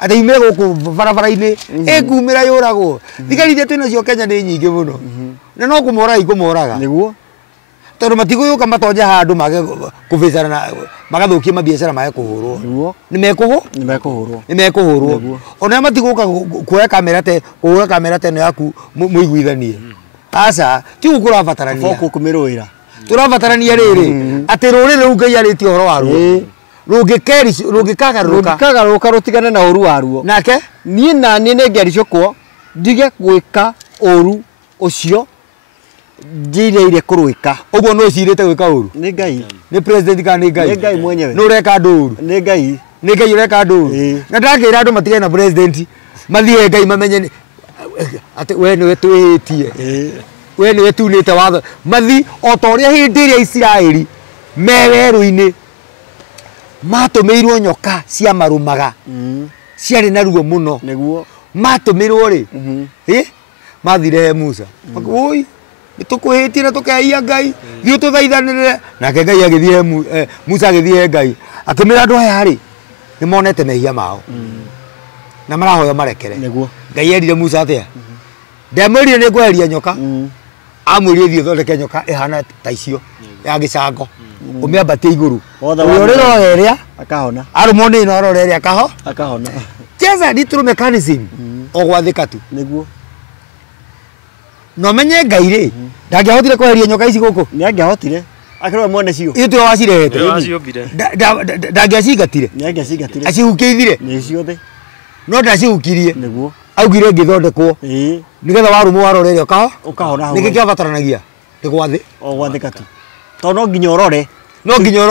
ati imire guku barabara-ini kumira yuragwo thigari iria twina cio Kenya ni nyingi muno na no kumora ikumoraga niguo tondu matiguyuka matonje handu mage kuvicana na magathukia mabiacara mage kuhurwo niguo ni mekuhurwo ona matiguka kuoya kamera te kuoya kamera te no yaku muiguithanie aca ti gukura batarania foku kumiruira turabatarania riri ati ruriri Ngai aritie horo waruo rungikagaruka rutigane na uru waruo nake nie nani ni ngericokwo ndige gwika uru ucio njiriire kurwika uguo no cirite gwika uru ni Ngai ni president kana ni Ngai mwenyewe no reka nduru ni Ngai ureka nduru na ndagira andu matige na president mathie Ngai mamenye ati we ni wetuitie we ni wetunite watho mathi o ta uria hindi iria Israeli meweru-ini matumirwo nyoka cia marumaga ciari na ruo muno niguo matumirwo ri mathire Musa oi nitukuhitie na tukeia Ngai thiu tuthaithanire nake Ngai agithie Musa agithie Ngai akimira andu aya ri ni monete mehia mao na marahoya marekere niguo Ngai erire Musa atia ndamwirire ni ngweheria nyoka amwirire thio thondeke nyoka ihana ta icio ya gicango umiambatie iguru uriroreria akahona arumoni no roreria akahona cheza ditru mechanism ogwathika tu niguo no menye Ngai ri ndangihotire kweheria nyoka ici guku ni angihotire akirwa mwone cio itu wacirehete ndangiacingatire ni angicigatire acihukiithire ni ciothe no ndacihukirie niguo augire ngithondekwo nigetha warumo waroreria ukahona niki kiabataranagia ndigwathi ogwathika tu to no nginya urore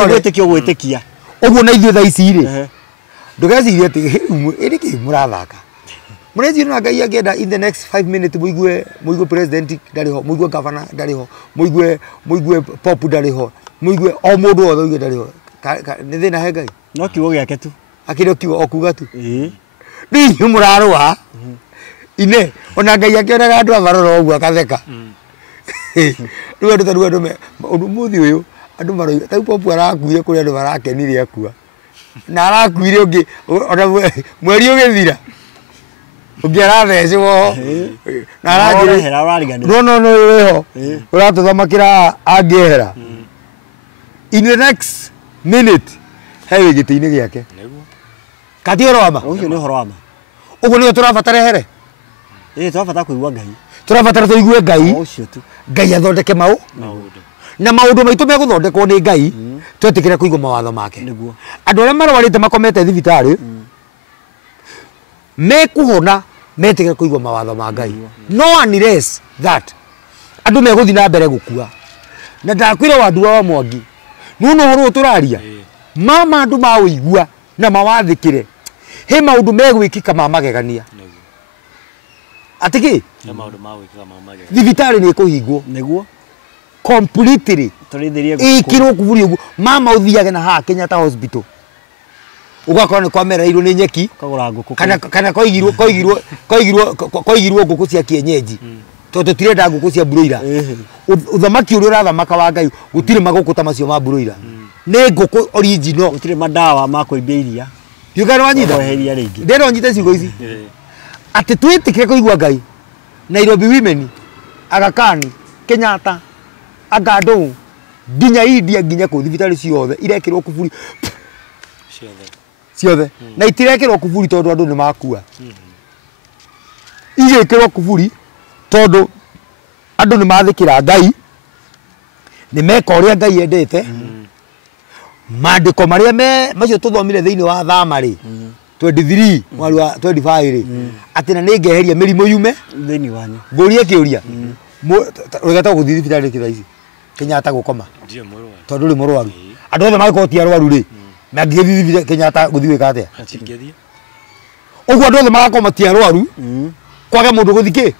gwitikio gwitikia uguo na ithuĩ thaa ici ri ndugecirie ati iri ki murathaka mureci na Ngai angenda in the next 5 minutes muigue president ndariho muigue governor ndariho muigue pop ndariho muigue o mundu othe uige ndariho ni thina he Ngai no kiugo giake tu akire kiugo okuga tu ni murarwa ine ona Ngai akionaga andu abarora uguo akatheka riu andu undu muthi uyu andu maroiga tau pop arakuire kuri andu barakenire akua na arakuire ungi ona mweri ugithira ungirathecwo na aragire no weho uratuthamakira angiehera in the next minute hewe giti-ini giake kati oroma ucio ni horo wama uguo ni turabatara here turabatara kuigua Ngai turabatara tuigue Ngai ucio tu Ngai athondeke na maundu maitu meguthondekwo ni Ngai twetikire kuigua mawatho make niguo andu aria marwarite makomete thibitari mekuhona metikire kuigua mawatho ma Ngai no unless that andu meguthi na mbere gukua na ndakwira wandua wa Mwangi nuno horo turaria mama andu ma uigua na mawathikire he maundu megwikika ma magegania atiki he maundu ma gwikika ma magegania thibitari ni kuhingwo niguo completely turithirie ikiro kuvuri uguo mama uthiage na ha Kenyatta hospital ugakora ni kwamereirwo ni nyeki kagura nguku kana koigirwo nguku cia kienyeji tondu tirenda nguku cia broiler uthamaki uri urathamaka wa Ngai gutire maguku ta macio ma broiler ni nguku original gutire madawa ma kuimbia iria yugana wanyita oheria ringi ndero nyite ciugo ici ati twitikire kuigua Ngai Nairobi women Aga Khan Kenyatta Agado nginya India nginya ku thibitari ciothe irekirwo kuburi ciothe na itirekirwo kuburi tondu andu ni makua igekirwo kuburi tondu andu ni mathikira Ngai ni meka uria Ngai endete mandiko maria macio tuthomire thiini wa Thamari 23 mwari wa 25 ati na ningeheria mirimo yume thiini wanyu ngurie kiuria ugeta guthii thibitari kithaisi Kenyatta gukoma tondu ri murwaru andu othe magiko ti arwaru ri mangithi Kenyatta guthii wika atia atingethie uguo andu othe magakoma ti arwaru kwage mundu guthiki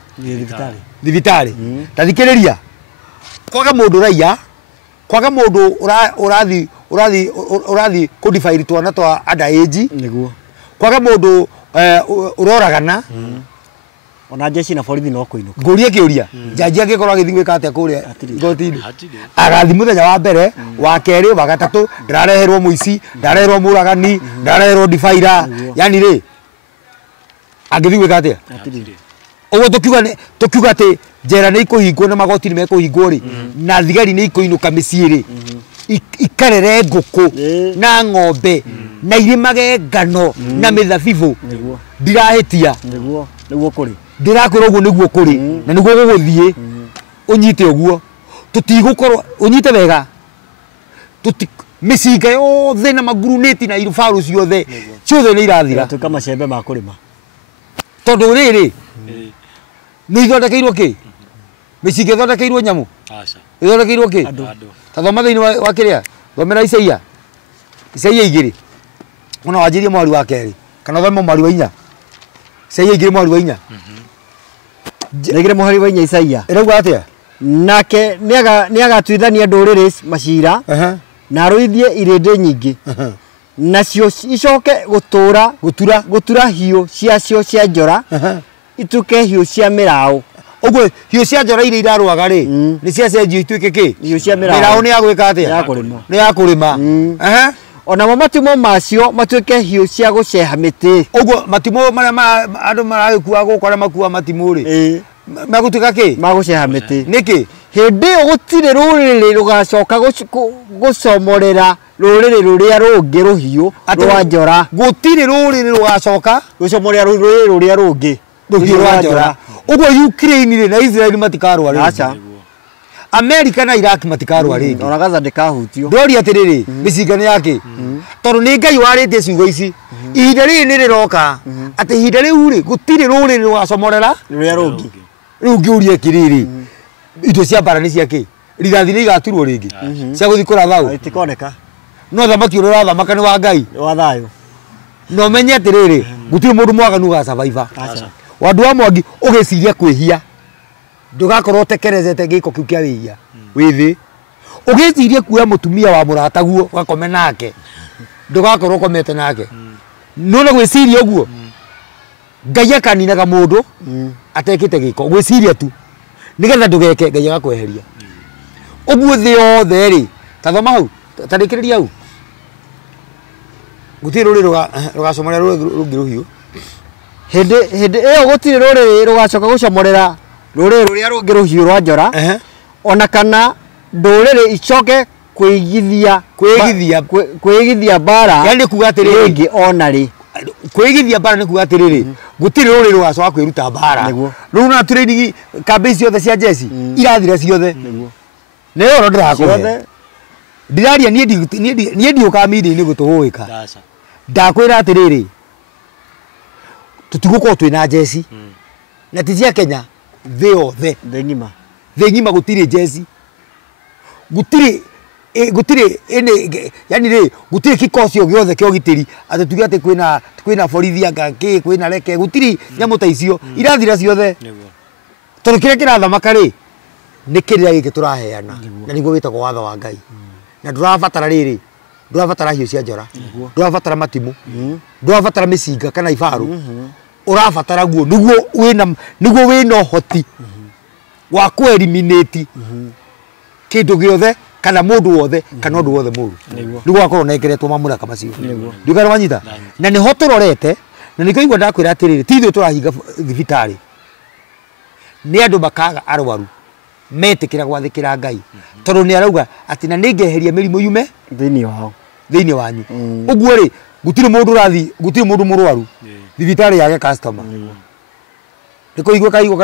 thibitari tathikiriria kwage mundu raiya kwage mundu urathi kudifire twana twa underage niguo kwage mundu uroragana ona jeshi na borithi no kuinuka ngurie kiuria jaji angikorwo agithi gwika atia kuria igoti-ini agathi muthenya wa mbere wa keri wa gatatu ndarareherwo muici ndarareherwo muragani ndarareherwo difaira yani ri agithi gwika atia uguo tukiuga ati njera ni ikuhingwo na magoti ni mekuhingwo ri na thigari ni ikuinuka micii ri ikarere nguku na ng'ombe na irimage ngano na mithabibu ndirahitia niguo kuri ndirakwira uguo niguo kuri na niguo guguthie unyite uguo tutigukorwo unyite wega micinga yothe na maguruneti na irufaru ciothe ciothe ni irathira tuka macembe ma kurima tondu riri ni ithondekeirwo ki micinga ithondekeirwo nyamu aca ithondekeirwo ki andu tathoma thiini wa kiria thomera Isaia 2 ona wanjirie mwari wa keri kana thoma mwari wa 4 Isaia 2 mwari wa 4 negire muhari wa 4 Isaia irauga atia nake niagatuithania nduriri macira na ruithie irindi nyingi nacio icoke gutura hiu ciacio cia njora ituke hiu cia mirao uguo hiu cia njora iria irarwaga ri ni cia cenjio ituike ki hiu cia mirao mirao ni yagwika atia ni ya kurima ona matimo macio matuike hiu cia guceha miti uguo matimo maria andu maragikua gukora makua matimo ri magutuika ki maguceha miti niki hindi gutire ruriri rugacoka gucomorera ruriri ruria rungi ruhiu rwa njora gutire ruriri rugacoka gucomorera ruriri ruria rungi ruhiu rwa njora uguo Ukraine ri na Israel matikarwa ri acha America na Iraq matikarwa ringi ona Gaza ndikahutio ndori atiriri micinga ni yake tondu ni Ngai warite ciugo ici ihinda riri ni riroka ati ihinda riu ri gutire ruriri rugacomorera ruria rungi riu ngiuria kiriri indo cia bara ni ciake rithathi ni igaturwo ringi cia guthi kurathau itikoneka no thamaki uri rathamaka ni wa Ngai wa thayo no menye atiriri gutire mundu mwaganu ga survivor wandu wa Mwangi ugiciria kwihia ndugakorwo tekerezete giko kiu kia wihia withi ugiciria kuoya mutumia wa murataguo gakome nake ndugakorwo komete nake nona gwiciria uguo Ngai akaninaga mundu atekite giko gwiciria tu nigetha ndugeke Ngai agakweheria uguo thi yothe ri tathoma hau tandikiriria hau gutire ruri rugacomorera rungi ruhiu hindi iyo gutire ruriri rugacoka gucomorera ruriri ruria rungi ruhiu rwa njora ona kana nduriri icoke kwigithia bara yani kuga atiriri ringi ona ri kwigithia bara ni kuga atiriri gutire ruriri rugacoka kwiruta bara riu na training kambi ciothe cia jeshi irathira ciothe ni oro ndirakuhe ndiraria nie ndiuka media-ini gutuhuika ndakwira atiriri tutigukorwo twina jeshi na tijia Kenya thi yothe thi ngima gutire jeshi gutire yani ri gutire kikosi giothe kio gitiri ati tuge ati kwina borithi anga ki kwina reke gutiri nyamu ta icio irathira ciothe tondu kire kirathamaka ri ni kiria giki turaheana na niguo witagwo watho wa Ngai na ndurabatara riri ndurabatara hiu cia njora ndurabatara matimu ndurabatara micinga kana ibaru urabatara guo niguo wina hoti wa ku eliminate kindu giothe kana mundu wothe kana undu wothe muru niguo akorwo nengeretwo mamura kama cio ndugara wanyita na ni hotororete na niko igwa ndakwira atiriri tithio turahinga thibitari ni andu makaga arwaru metikira gwathikira Ngai tondu ni arauga ati na ningeheria mirimu yume thiini wanyu uguo ri gutire mundu rathi gutire mundu murwaru thibitari yake customer niko igwe kaigwa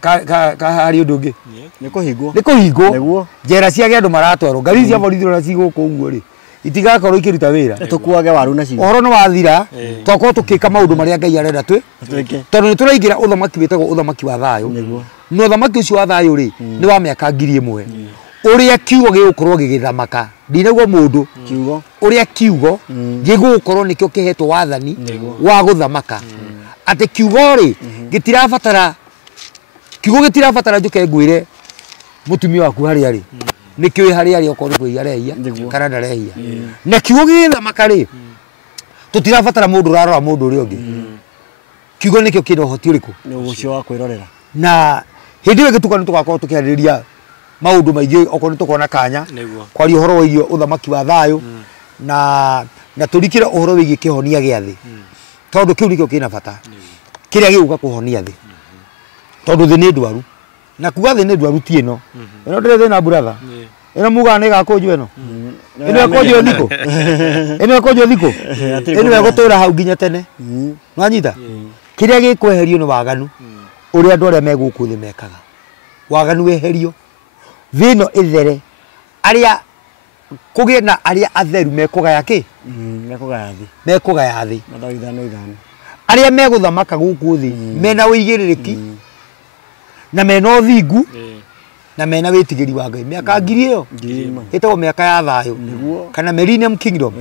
kana hari undu ungi niko hingo njera ciake andu maratwarwo ngari cia borithi na ciguko uguo ri itigakorwo ikiruta wira tukuage waru na cigo ohoro no wathira twakorwo tukika maundu maria Ngai arenda tondu ni turaingira uthamaki witagwo uthamaki wa thayo no uthamaki ucio wa thayo ri ni wa miaka 1000 uria kiugo gigukorwo gigithamaka ndinagwo mundu uria kiugo gigukorwo nikio kihetwo wathani wa guthamaka ati kiugo ri gitirabatara njuke ngwire mutumia waku hari ari nikio hari ari okorwo kwi arehia kana ndarehia na kiugo githamaka ri tutirabatara mundu rarora mundu uri ungi kiugo nikio kina hoti uriku ni ucio wa kwirorera na hindi we gituka nitugakorwo tukihariria maundu maingi okorwo tukona kanya kwari uhoro wa irio uthamaki wa thayo na turikire uhoro wigi kihonia giathi tondu kiu nikio kina bata kiria giguka kuhonia thi tondu thi ni ndwaru na kuga thi ni ndwaru ti ino ino ndire thina brother ino muga ni gakunju ino ino akunju thiko ino akunju thiko ino egutura hau nginya tene nwanyita kiria gikweherio ni waganu uria andu aria meguku thi mekaga waganu weherio thino ithere aria kugie na aria atheru mekugaya ki mekugaya thi aria meguthamaka guku thi mena uigiririki na mena uthingu na mena witigiri wa Ngai miaka 1000 itagwo miaka ya thayo kana Millennium Kingdom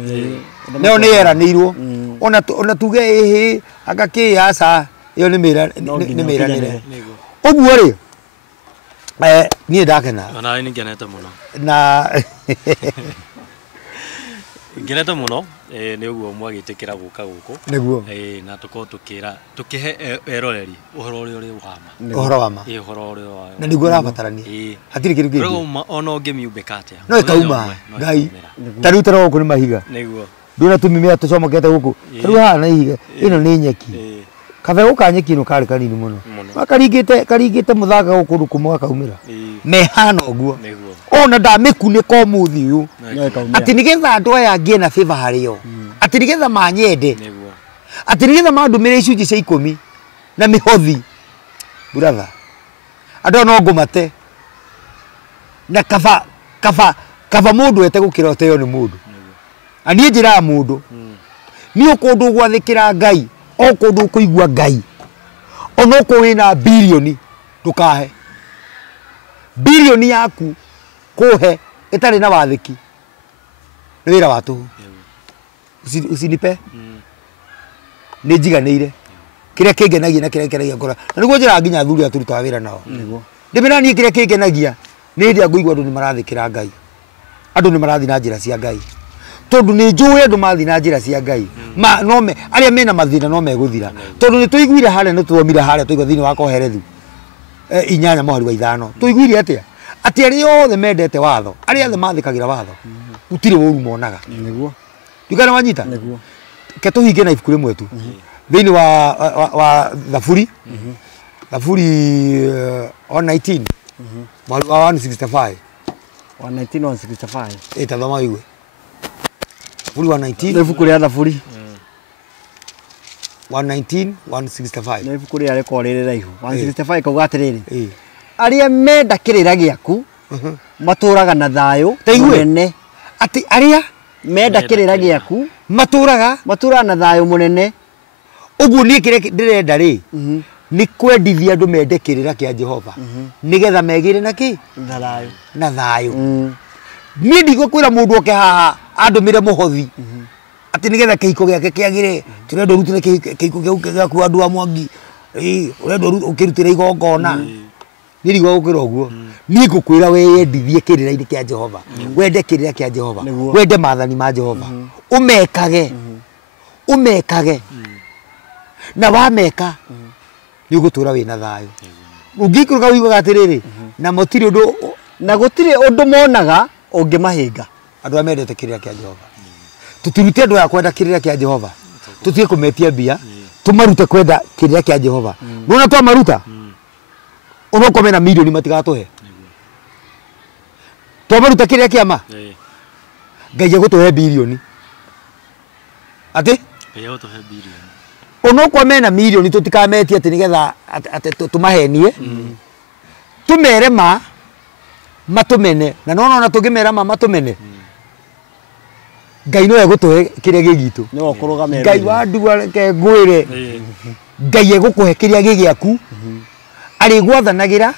neo ni yeranirwo ona tuge ehe agaki asa iyo ni miranire uguo ri nie ndakena ona ni ngenete muno na ngenete muno ni uguo mwagitikira guka guku niguo na tukihe eroreri uhoro uri wama uhoro wama uhoro uri wa na niguo rabatarania hatiri kindu kingi ona ngemiumbika atia no ikauma Ngai tarutera guku ni mahiga niguo nduna tumimia tucomokete guku riu hana ihiga ino ni nyeki kabe ukanyeki no kari kanini muno karingite muthaka guku kumwa kaumira mehana oguo ona ndamikunika umuthi uyu ati nigetha andu aya ngie na favor hario ati nigetha manyende ati nigetha mandumire icunji cia 10 na mihothi brother andu no ngumate na kaba mundu ete gukira oteo ni mundu ani njira mundu ni ukundu gwathikira Ngai okundu kuigua Ngai ono ko wina bilioni tukahe bilioni yaku kuhe itari na wathiki ni wira watu usinipe ni njiganire kiria kingenagia na kiria kiragia ngora na niguo njira nginya thuri aturuta wira nao ndimira ni kiria kingenagia ni ndia nguigua andu ni marathikira Ngai andu ni marathi na njira cia Ngai tondu ni njuwe andu mathi na njira cia Ngai ma nome aria mena mathina no meguthira tondu ni tuiguire hare ni tuomire hare tuigwa thini wa koherethu 8 mweri wa 5 tuiguire atia ati aria othe mendete watho aria othe mathikagira watho utire woru monaga niguo ndikana wanyita niguo ke tuhinge na ibuku rimwe tu thini wa Thaburi Thaburi 119 mweri wa 165 119 thoma iwe Thaburi 119 ibuku ria Thaburi 119 165 na ibuku ria reko riri raihu 165 kauga atiriri aria menda kirira giaku maturaga na thayo munene ati aria menda kirira giaku maturaga na thayo munene uguo ni kire ndirenda ri ni kwendithia andu mende kirira kia Jehova nigetha megire na ki na thayo ni ndigokwira mundu oke haha andumire muhothi ati nigetha kihiko giake kiagire turendo rutire kihiko giaku andu a Mwangi urendo ukirutire igongona ni rigwa gukira uguo ni ngukwira weyendithie kirira-ini kia Jehova wende kirira kia Jehova wende mathani ma Jehova umekage na wameka ni ugutura wina thayo ungikuruga wiigwa atiriri na motiri undu na gutire undu monaga ungimahinga andu amendete kirira kia Jehova tutirute andu ya kwenda kirira kia Jehova tutie kumetia bia tumarute kwenda kirira kia Jehova nona twa maruta Onoko mena milioni matigatuhe to maruta kiria kiama Ngai egutuhe bilioni ati Ngai egutuhe bilioni onoko mena milioni tutikametie ati nigetha ati tumahenie tumere ma matumene na nona tungimera ma matumene Ngai no egutuhe kiria gigitu no kurugamira Ngai wa ndua ke ngwire Ngai egukuhe kiria gigiaku ari gwathanagira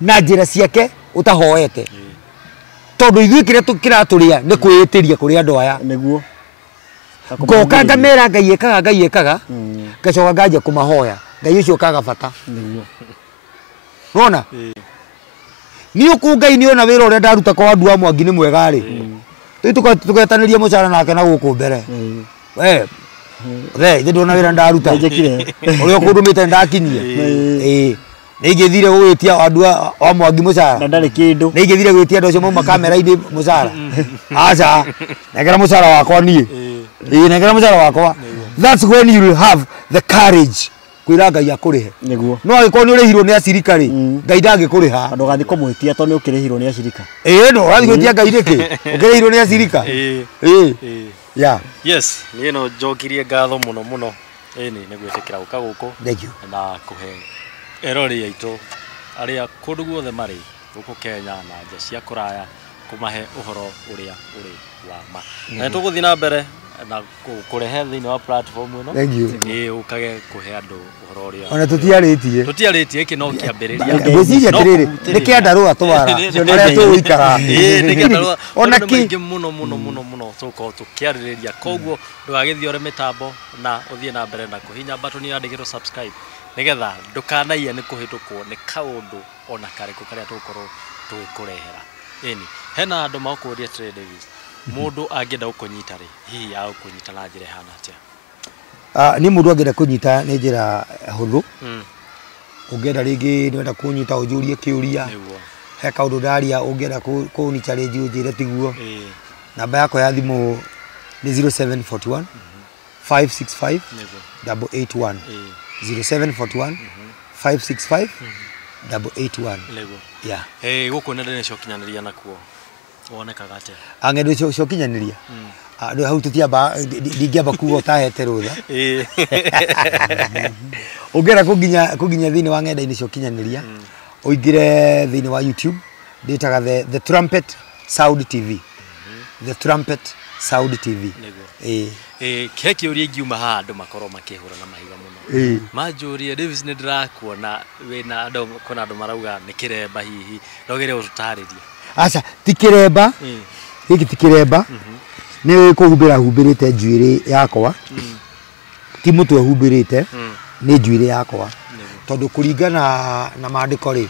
na njira ciake utahoete tondu ithui kiria tukiraturia ni kwiyitiria kuri andu aya niguo ngoka ngamera Ngai ekaga ngacoka nganja kumahoya Ngai ucio kaga bata niguo wona ni ukungai ni ona wira uria ndaruta kwa andu a Mwangi ni mwega ri tugetaniria mucara nake na guku mbere re ndona wira ndaruta njekire uria kundumite ndakinyie Ningithire gwitia andu a Mwangi mucara na ndari kindu ningithire gwitia andu acio mauma kamera-ini mucara aca negera mucara wakwa nie negera mucara wakwa that's when you will have the courage kwira Ngai akurihe niguo no agiko ni urihirwo ni acirika ri Ngai ndangikuriha andu gathi kumwitia to ni ukirihirwo ni acirika no urathi gwitia Ngai riki ukirihirwo ni acirika yeah yes ni no njokirie ngatho muno ni gwĩtĩkĩra gũka gũkũ na kũhe erori aitũ arĩa kũndũ guothe marĩ gũkũ Kenya na nja cia kũraya kũmahe ũhoro ũrĩa ũrĩ wa ma na tũgũthiĩ na mbere na kũrehe thĩinĩ wa platform ĩno ũkage kũhe andũ ũhoro ũrĩa ona tũtiarĩtie gĩkĩ no kĩambĩrĩria ngwĩciria atĩrĩrĩ nĩ kĩandarũa twara arĩa tũgũikara nĩ kĩandarũa ona kĩingĩ mũno tũkorwo tũkĩarĩrĩria koguo ndũgagĩthiĩ ore mĩtambo na ũthiĩ na mbere na kũhinya button yandĩkĩtwo subscribe nigetha ndũkanaiye nĩ kũhĩtũkwo nĩ kaũndũ ona karĩkũ karĩa tũgũkorwo tũgĩkũrehera ĩni hena andũ makũria Trey Davis mundu angĩenda gũkũnyita rĩ hihi ya gũkũnyita na njĩra hana atĩa ni mundu angĩenda kũnyita nĩ njĩra hũthũ ũngĩenda rĩngĩ nĩwenda kũnyita ũnjũrie kĩũria he kaũndũ ndaria ũngĩenda kũnyita rĩngĩ ũnjĩre tiguo namba yakwa ya thimũ nĩ 0741 565 881 0741 565 881 yeah gũkũ nenda nĩcio kinyanĩria nakuo wonekaga atĩa ang'endo cio kinyanĩria andũ hau tũtiamba ndingĩamba kuga ũtahete rũtha ũngĩenda kũnginya thĩinĩ wa ng'enda-inĩ cio kinyanĩria ũingĩre thĩinĩ wa YouTube ndĩtaga the Trumpet Sound TV the Trumpet Sound TV he kĩũria ingiuma haha andũ makorwo makĩhũra na mahiga mũno manjũrie Davis nĩ ndĩrakuona wĩna andũ kuna andũ marauga nĩ kĩremba hihi no geria ũtũtarĩrie aca ti kĩremba gĩkĩ ti kĩremba nĩ kũhumbĩra humbĩrĩte njuĩrĩ yakwa ti mũtwe humbĩrĩte nĩ njuĩrĩ yakwa tondũ kũringana na maandĩko rĩ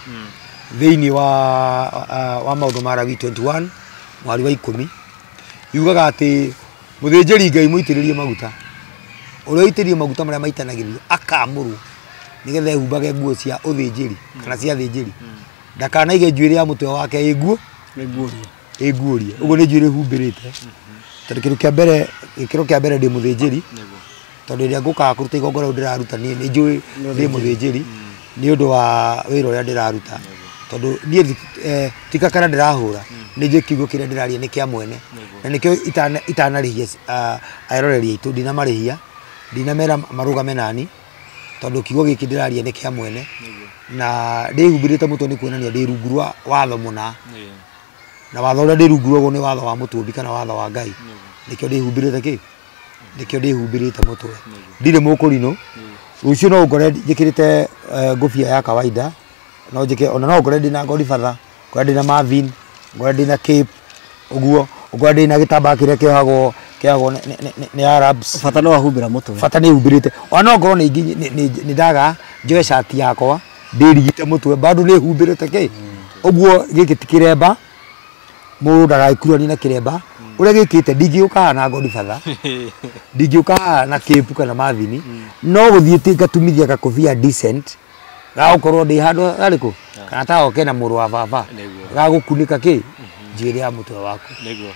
thĩinĩ wa maũndũ ma Lawi 21 mweri wa 10 yugaga atĩ mũthĩnjĩri Ngai mũitĩrĩrie maguta ũrĩa ũitĩrĩrie maguta marĩa maitanagĩrio akamũrwo nigetha ehumbage nguo cia ũthĩnjĩri kana cia thĩnjĩri ndakanaige njuĩrĩ ya mũtwe wake ĩguũrie ũguo nĩ njuĩrĩ humbĩrĩte tondũ gĩkĩro kĩa mbere ndĩ mũthĩnjĩri tondũ rĩrĩa ngũkaga kũruta igongona rĩu ndĩraruta nĩ njũĩ ndĩ mũthĩnjĩri nĩ ũndũ wa wĩra ũrĩa ndĩraruta tondũ niĩ tika kana ndĩrahũra nĩ njũĩ kiugo kĩrĩa ndĩraria nĩ kĩa mwene na nĩkĩo itanarĩhia aeroreri aitũ ndinamarĩhia ndinamera marũgame nani tondũ kiugo gĩkĩ ndĩraria nĩ kĩa mwene na ndĩhumbĩrĩte mũtwe nĩ kuonania ndĩ rungu rwa watho mũna na watho ũrĩa ndĩ rungu rwaguo nĩ watho wa mũtũmbi kana watho wa Ngai nĩkĩo ndĩhumbĩrĩte nĩkĩo ndĩhumbĩrĩte mũtwe ndirĩ mũkũrinũ rũciũ no ngore njĩkĩrĩte ngũbia ya kawaida no njĩke ona no ngore ndĩna godfather ngore ndĩna Marvin ngore ndĩna Cape ũguo ngore ndĩna gĩtambaya kĩrĩa kĩohagwo nĩ Arabs bata no ahumbĩra mũtwe bata nĩ humbĩrĩte ona no ngorwo nĩ ndaga njoe shati yakwa ndĩrigite mũtwe bado nĩ humbĩrĩte ũguo gĩkĩ ti kĩremba mũndũ ndagagĩkurani na kĩremba ũrĩa gĩkĩte ndingĩũka na godfather ndingĩũka na Cape kana Marvin no gũthiĩ ngatumithia gakobia decent gagũkorwo ndĩ handũ harĩkũ kana ta oke na mũrũ wa baba gagũkunĩka njuĩrĩ ya mũtwe waku nĩguo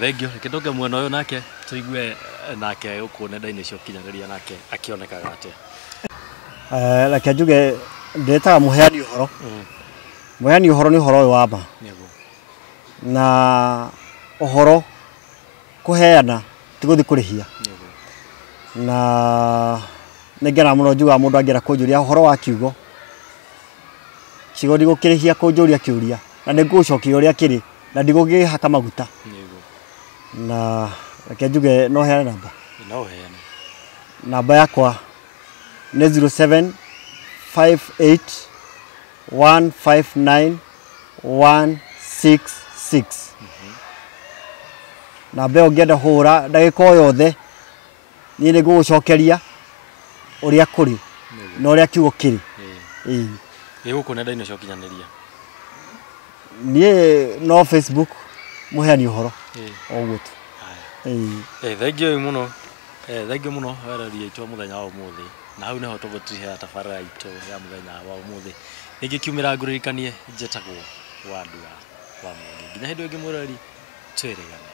thengio kĩndoke mwena ũyũ nake tũigue nake gũkũ nenda-inĩ cio kinyanĩria nake akĩonekaga atĩa reke njuge ndetaga muheani uhoro muheani uhoro ni uhoro wa ma na uhoro kuheana tiguthi kurihia na negera muno njuga mundu angera kunjuria uhoro wa kiugo kiugo ndigukirihia kunjuria kiuria na nigucokia uria kiri na ndigugihaka maguta na reke njuge no heana namba yakwa ni 0758159166 namba ĩyo ngĩenda hũra ndagĩka o yothe niĩ nĩ ngũgũcokeria ũrĩa kũrĩ na ũrĩa kiugo kĩrĩ gũkũ nenda-inĩ cia ũkinyanĩria niĩ no Facebook mũheani ũhoro ũguo tu thengiũ mũno thengiũ mũno wereria itũ mũthenya wa ũmũthĩ na hau nĩho tũgũtihea tabarĩra itũ ya mũthenya wa ũmũthĩ rĩngĩ kiumĩra ngũririkanie njĩtagwo wa Ndua wa Mwangi nginya hĩndĩ ĩngĩ mũrori twĩrĩgane